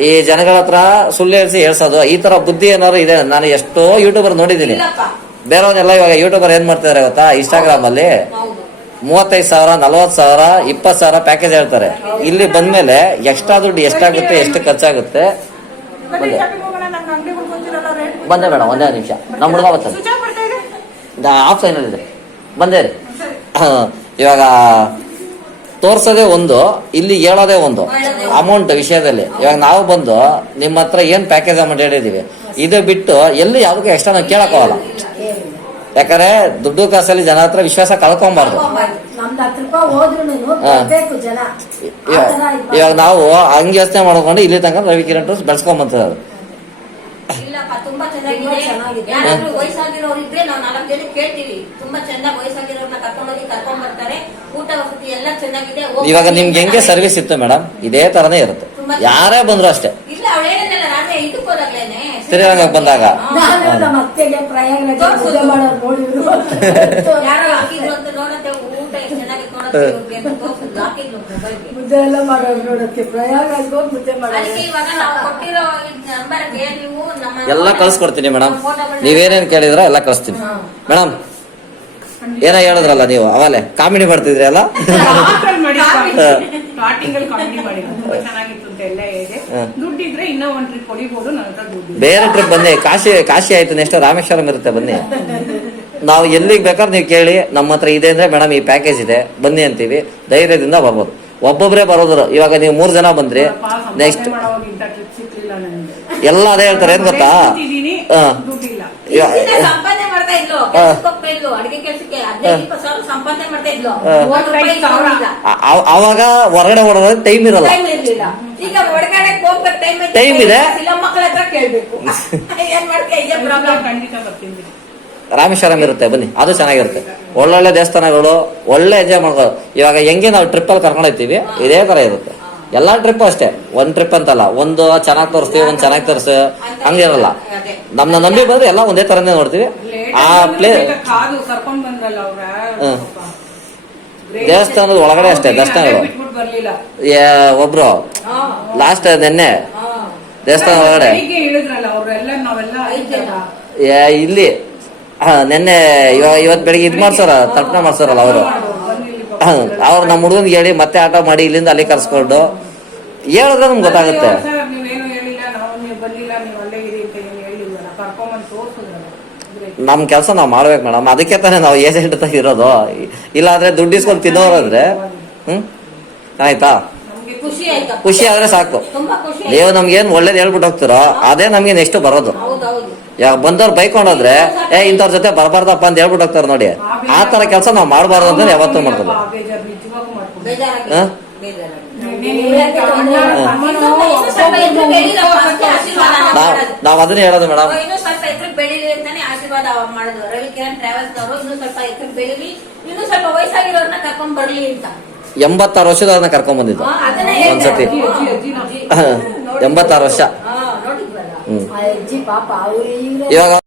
ಈ ಜನಗಳ ಹತ್ರ ಸುಳ್ಳು ಹೇಳ್ಸಿ ಹೇಳ್ಸೋದು ಈ ತರ ಬುದ್ಧಿ ಏನಾದ್ರು ಇದೆ? ನಾನು ಎಷ್ಟೋ ಯೂಟ್ಯೂಬರ್ ನೋಡಿದೀನಿ ಬೇರೆ ಬೇರೆಯವನ್ನೆಲ್ಲ ಇವಾಗ ಯೂಟ್ಯೂಬರ್ ಏನ್ ಮಾಡ್ತಿದಾರೆ ಗೊತ್ತಾ? ಇನ್ಸ್ಟಾಗ್ರಾಮ್ ಅಲ್ಲಿ ಮೂವತ್ತೈದು ಸಾವಿರ, ನಲವತ್ತು ಸಾವಿರ, ಇಪ್ಪತ್ತು ಸಾವಿರ ಪ್ಯಾಕೇಜ್ ಹೇಳ್ತಾರೆ. ಇಲ್ಲಿ ಬಂದ್ಮೇಲೆ ಎಕ್ಸ್ಟ್ರಾ ದುಡ್ಡು ಎಷ್ಟಾಗುತ್ತೆ, ಎಷ್ಟು ಖರ್ಚಾಗುತ್ತೆ? ಬಂದೆ. ಮೇಡಮ್, ಒಂದೇ ನಿಮಿಷ. ನಮ್ಮ ಹುಡುಗ ಬರ್ತಾನೆ ಆಫ್ಲೈನ್ ಅಲ್ಲಿ ಬಂದೆ ರೀ. ಇವಾಗ ತೋರ್ಸೋದೇ ಒಂದು, ಇಲ್ಲಿ ಹೇಳೋದೇ ಒಂದು. ಅಮೌಂಟ್ ವಿಷಯದಲ್ಲಿ. ಇವಾಗ ನಾವು ಬಂದು ನಿಮ್ಮ ಹತ್ರ ಏನು ಪ್ಯಾಕೇಜ್ ಅಮೌಂಟ್ ಹೇಳಿದ್ದೀವಿ ಇದು ಬಿಟ್ಟು ಎಲ್ಲಿ ಯಾವುದಕ್ಕೆ ಎಕ್ಸ್ಟ್ರಾ ನಾವು ಕೇಳಕ್ ಹೋಗಲ್ಲ ಯಾಕಂದ್ರೆ ದುಡ್ಡು ಕಾಸಲ್ಲಿ ಜನ ಹತ್ರ ವಿಶ್ವಾಸ ಕಳ್ಕೊಂಬಾರ್ದು. ಇವಾಗ ಇವಾಗ ನಾವು ಹಂಗೆ ಯೋಚನೆ ಮಾಡ್ಕೊಂಡು ಇಲ್ಲಿ ತನಕ ರವಿ ಕಿರಣ್ ಟೂರ್ಸ್ ಬೆಳೆಸ್ಕೊಂಬಂತದ ಇಲ್ಲಪ್ಪ ತುಂಬಾ ಚೆನ್ನಾಗಿದೆ. ಚೆನ್ನಾಗಿದೆ. ಯಾರಾದ್ರೂ ವಯಸ್ಸಾಗಿರೋರು ಇದ್ರೆ ನಾವು ನಾಲ್ಕು ಜನ ಕೇಳ್ತೀವಿ. ತುಂಬಾ ಚೆನ್ನಾಗಿ ವಯಸ್ಸಾಗಿರೋರ್ನ ಕರ್ಕೊಂಡೋಗಿ ಕರ್ಕೊಂಡ್ ಬರ್ತಾರೆ. ಊಟ ವಸತಿ ಎಲ್ಲ ಚೆನ್ನಾಗಿದೆ ಇವಾಗ ನಿಮ್ಗೆ ಹೆಂಗೆ ಸರ್ವಿಸ್ ಇತ್ತು ಮೇಡಮ್ ಇದೇ ತರನೇ ಇರುತ್ತೆ. ಯಾರೇ ಬಂದ್ರು ಅಷ್ಟೇ. ಶ್ರೀರಂಗಕ್ಕೆ ಬಂದಾಗ. ನಾನು ನಮ್ಮ ಅತ್ತೆಗೆ ಪ್ರಯಾಗ ಮುದ್ದೆ ಮಾಡೋರು ನೋಡಿದ್ರು. ಯಾರೋ ಅಂತ ನೋಡತ್ತೆ ಊಟ ಚೆನ್ನಾಗಿ ನೋಡತ್ತೆ ಇವ್ರಿಗೆ ಅಂತ ತೋರ್ಸಿದ್ಲು, ಹಾಕಿದ್ಲು ಮೊಬೈಲ್ಗೆ ಮುದ್ದೆ ಎಲ್ಲ ನೋಡಕ್ಕೆ ಹೋಗಿ ಮುದ್ದೆ ಎಲ್ಲ ಕಳ್ಸ್ಕೊಡ್ತೀನಿ ಮೇಡಮ್. ನೀವೇನೇನ್ ಕೇಳಿದ್ರ ಎಲ್ಲ ಕಳಿಸ್ತೀನಿ. ಮೇಡಮ್ ಏನ ಹೇಳಿದ್ರಲ್ಲ ನೀವು? ಅವಲೇ ಕಾಮಿಡಿ ಮಾಡ್ತಿದ್ರಿ ಅಲ್ಲ? ಸ್ಟಾರ್ಟಿಂಗ್ ಅಲ್ಲಿ ತುಂಬಾ ಚೆನ್ನಾಗಿತ್ತು ಅಂತ ಎಲ್ಲ ಇದೆ. ದುಡ್ಡಿದ್ರೆ ಇನ್ನೂ ಒಂದ್ ಟ್ರಿಪ್ ಹೊಡಿಬಹುದು ನನ್ನ ಹತ್ರ ದುಡ್ಡು ಬೇರೆ ಟ್ರಿಪ್ ಬನ್ನಿ. ಕಾಶಿ ಕಾಶಿ ಆಯ್ತು ನೆಕ್ಸ್ಟ್ ರಾಮೇಶ್ವರಂ ಇರುತ್ತೆ ಬನ್ನಿ. ನಾವು ಎಲ್ಲಿಗೆ ಬೇಕಾದ್ರೆ ನೀವು ಕೇಳಿ ನಮ್ಮ ಹತ್ರ ಇದೆ ಅಂದ್ರೆ ಮೇಡಮ್ ಈ ಪ್ಯಾಕೇಜ್ ಇದೆ. ಬನ್ನಿ ಅಂತೀವಿ. ಧೈರ್ಯದಿಂದ ಬರ್ಬೋದು. ಒಬ್ಬೊಬ್ಬರೇ ಬರೋದ್ರು ಇವಾಗ ನೀವು ಮೂರ್ ಜನ ಬಂದ್ರಿ. ನೆಕ್ಸ್ಟ್ ಎಲ್ಲ ಅದೇ ಹೇಳ್ತಾರೆ ಏನ್ ಗೊತ್ತಾ? ಹಾ. ಇದ್ಲು ಕೆಲ್ಸಕ್ಕೆ ಹೋಗ್ತಾ ಇದ್ಲು ಅಡಿಗೆ ಕೆಲ್ಸಕ್ಕೆ ಹದಿನೈದು ಇಪ್ಪತ್ತು ಸಾವಿರ ಸಂಪಾದನೆ ಮಾಡ್ತಾ ಇದ್ಲು. ರೂಪಾಯಿ ಅವಾಗ ಹೊರಗಡೆ ಹೊರಡೋದು ಟೈಮ್ ಇರಲ್ಲ. ಟೈಮ್ ಇರ್ಲಿಲ್ಲ. ಈಗ ಹೊರಗಡೆ ಹೋಗ್ಬೇಕು ಟೈಮ್ Time ಇದೆ. ಇಲ್ಲ ಮಕ್ಕಳ ಹತ್ರ ಕೇಳ್ಬೇಕು. [LAUGHS] ಏನ್ ಮಾಡ್ತೀಯ? ಇದೇ ಪ್ರಾಬ್ಲಮ್ ಖಂಡಿತ ಬರ್ತೀನಿ ರಾಮೇಶ್ವರಂ ಇರುತ್ತೆ ಬನ್ನಿ. ಅದು ಚೆನ್ನಾಗಿರುತ್ತೆ. ಒಳ್ಳೊಳ್ಳೆ ದೇವಸ್ಥಾನಗಳು ಒಳ್ಳೆ ಎಂಜಾಯ್ ಮಾಡ್ಬೋದು ಇವಾಗ ಹೆಂಗೆ ನಾವು ಟ್ರಿಪ್ ಅಲ್ಲಿ ಕರ್ಕೊಂಡು ಹೋಗ್ತೀವಿ ಇದೇ ತರ ಇರುತ್ತೆ. ಎಲ್ಲಾ ಟ್ರಿಪ್ ಅಷ್ಟೇ. ಒಂದ್ ಟ್ರಿಪ್ ಅಂತಲ್ಲ. ಒಂದು ಚೆನ್ನಾಗಿ ತೋರಿಸ್ತೀವಿ ಒಂದ್ ಚೆನ್ನಾಗಿ ತೋರಿಸ ಹಂಗಿರಲ್ಲ. ನಮ್ನ ನಂಬಿ ಬಂದ್ರೆ ಎಲ್ಲ ಒಂದೇ ತರನೇ ನೋಡ್ತೀವಿ. ಆ ಪ್ಲೇ. ದೇವಸ್ಥಾನದ ಒಳಗಡೆ ಅಷ್ಟೇ ದರ್ಶನಗಳು ಒಬ್ರು. ಲಾಸ್ಟ್ ನಿನ್ನೆ. ದೇವಸ್ಥಾನ ಒಳಗಡೆ. ಇಲ್ಲಿ. ಹಾ ನಿನ್ನೆ ಇವ- ಇವತ್ ಬೆಳಿಗ್ಗೆ ಇದ್ ಮಾಡ್ಸಾರ ತರ್ಪಣ ಮಾಡ್ಸಾರಲ್ಲ ಅವರು. [COUGHS] ಅವ್ರು ನಮ್ಮ ಹುಡುಗನ್ಗೆ ಹೇಳಿ ಮತ್ತೆ ಆಟ ಮಾಡಿ ಇಲ್ಲಿಂದ ಅಲ್ಲಿ ಕರ್ಸ್ಕೊಂಡು ಹೇಳಿದ್ರೆ ನಮ್ಗೆ ಗೊತ್ತಾಗುತ್ತೆ. ಸರ್ ಕೆಲಸ ನಾವು ಮಾಡ್ಬೇಕು ಮೇಡಮ್. ಅದಕ್ಕೆ ತಾನೇ ನಾವು ಏಜೆಂಟ್ ತ ಇರೋದು. ಇಲ್ಲಾಂದ್ರೆ ದುಡ್ಡು ಇಸ್ಕೊಂಡು ತಿನ್ನೋರಾದ್ರೆ ಹ್ಮ್? ಆಯ್ತಾ? ಖುಷಿ ಆದ್ರೆ ಸಾಕು. ನೀವು ನಮ್ಗೆ ಏನ್ ಒಳ್ಳೇದ್ ಹೇಳ್ಬಿಟ್ಟು ಹೋಗ್ತೀರೋ ಅದೇ ನಮ್ಗೆ ನೆಕ್ಸ್ಟ್ ಬರೋದು. ಯಾವ ಬಂದವ್ರು ಬೈಕೊಂಡೋದ್ರೆ ಏ ಇಂಥವ್ರ ಜೊತೆ ಬರಬಾರ್ದಪ್ಪ ಅಂತ ಹೇಳ್ಬಿಟ್ಟು ಹೋಗ್ತಾರೆ ನೋಡಿ. ಆ ತರ ಕೆಲಸ ನಾವು ಮಾಡಬಾರ್ದು ಅಂತ ಯಾವತ್ತೂ ಮಾಡ್ತಾರೆ ಹಾಂ? ನಾವ್ ಅದನ್ನ ಹೇಳೋದು ಮೇಡಮ್. ಎಂಬತ್ತಾರು ವರ್ಷದ ಕರ್ಕೊಂಡ್ ಬಂದಿದ್ದು. ಒಂದ್ಸತಿ? ಎಂಬತ್ತಾರು ವರ್ಷ. ಇವಾಗ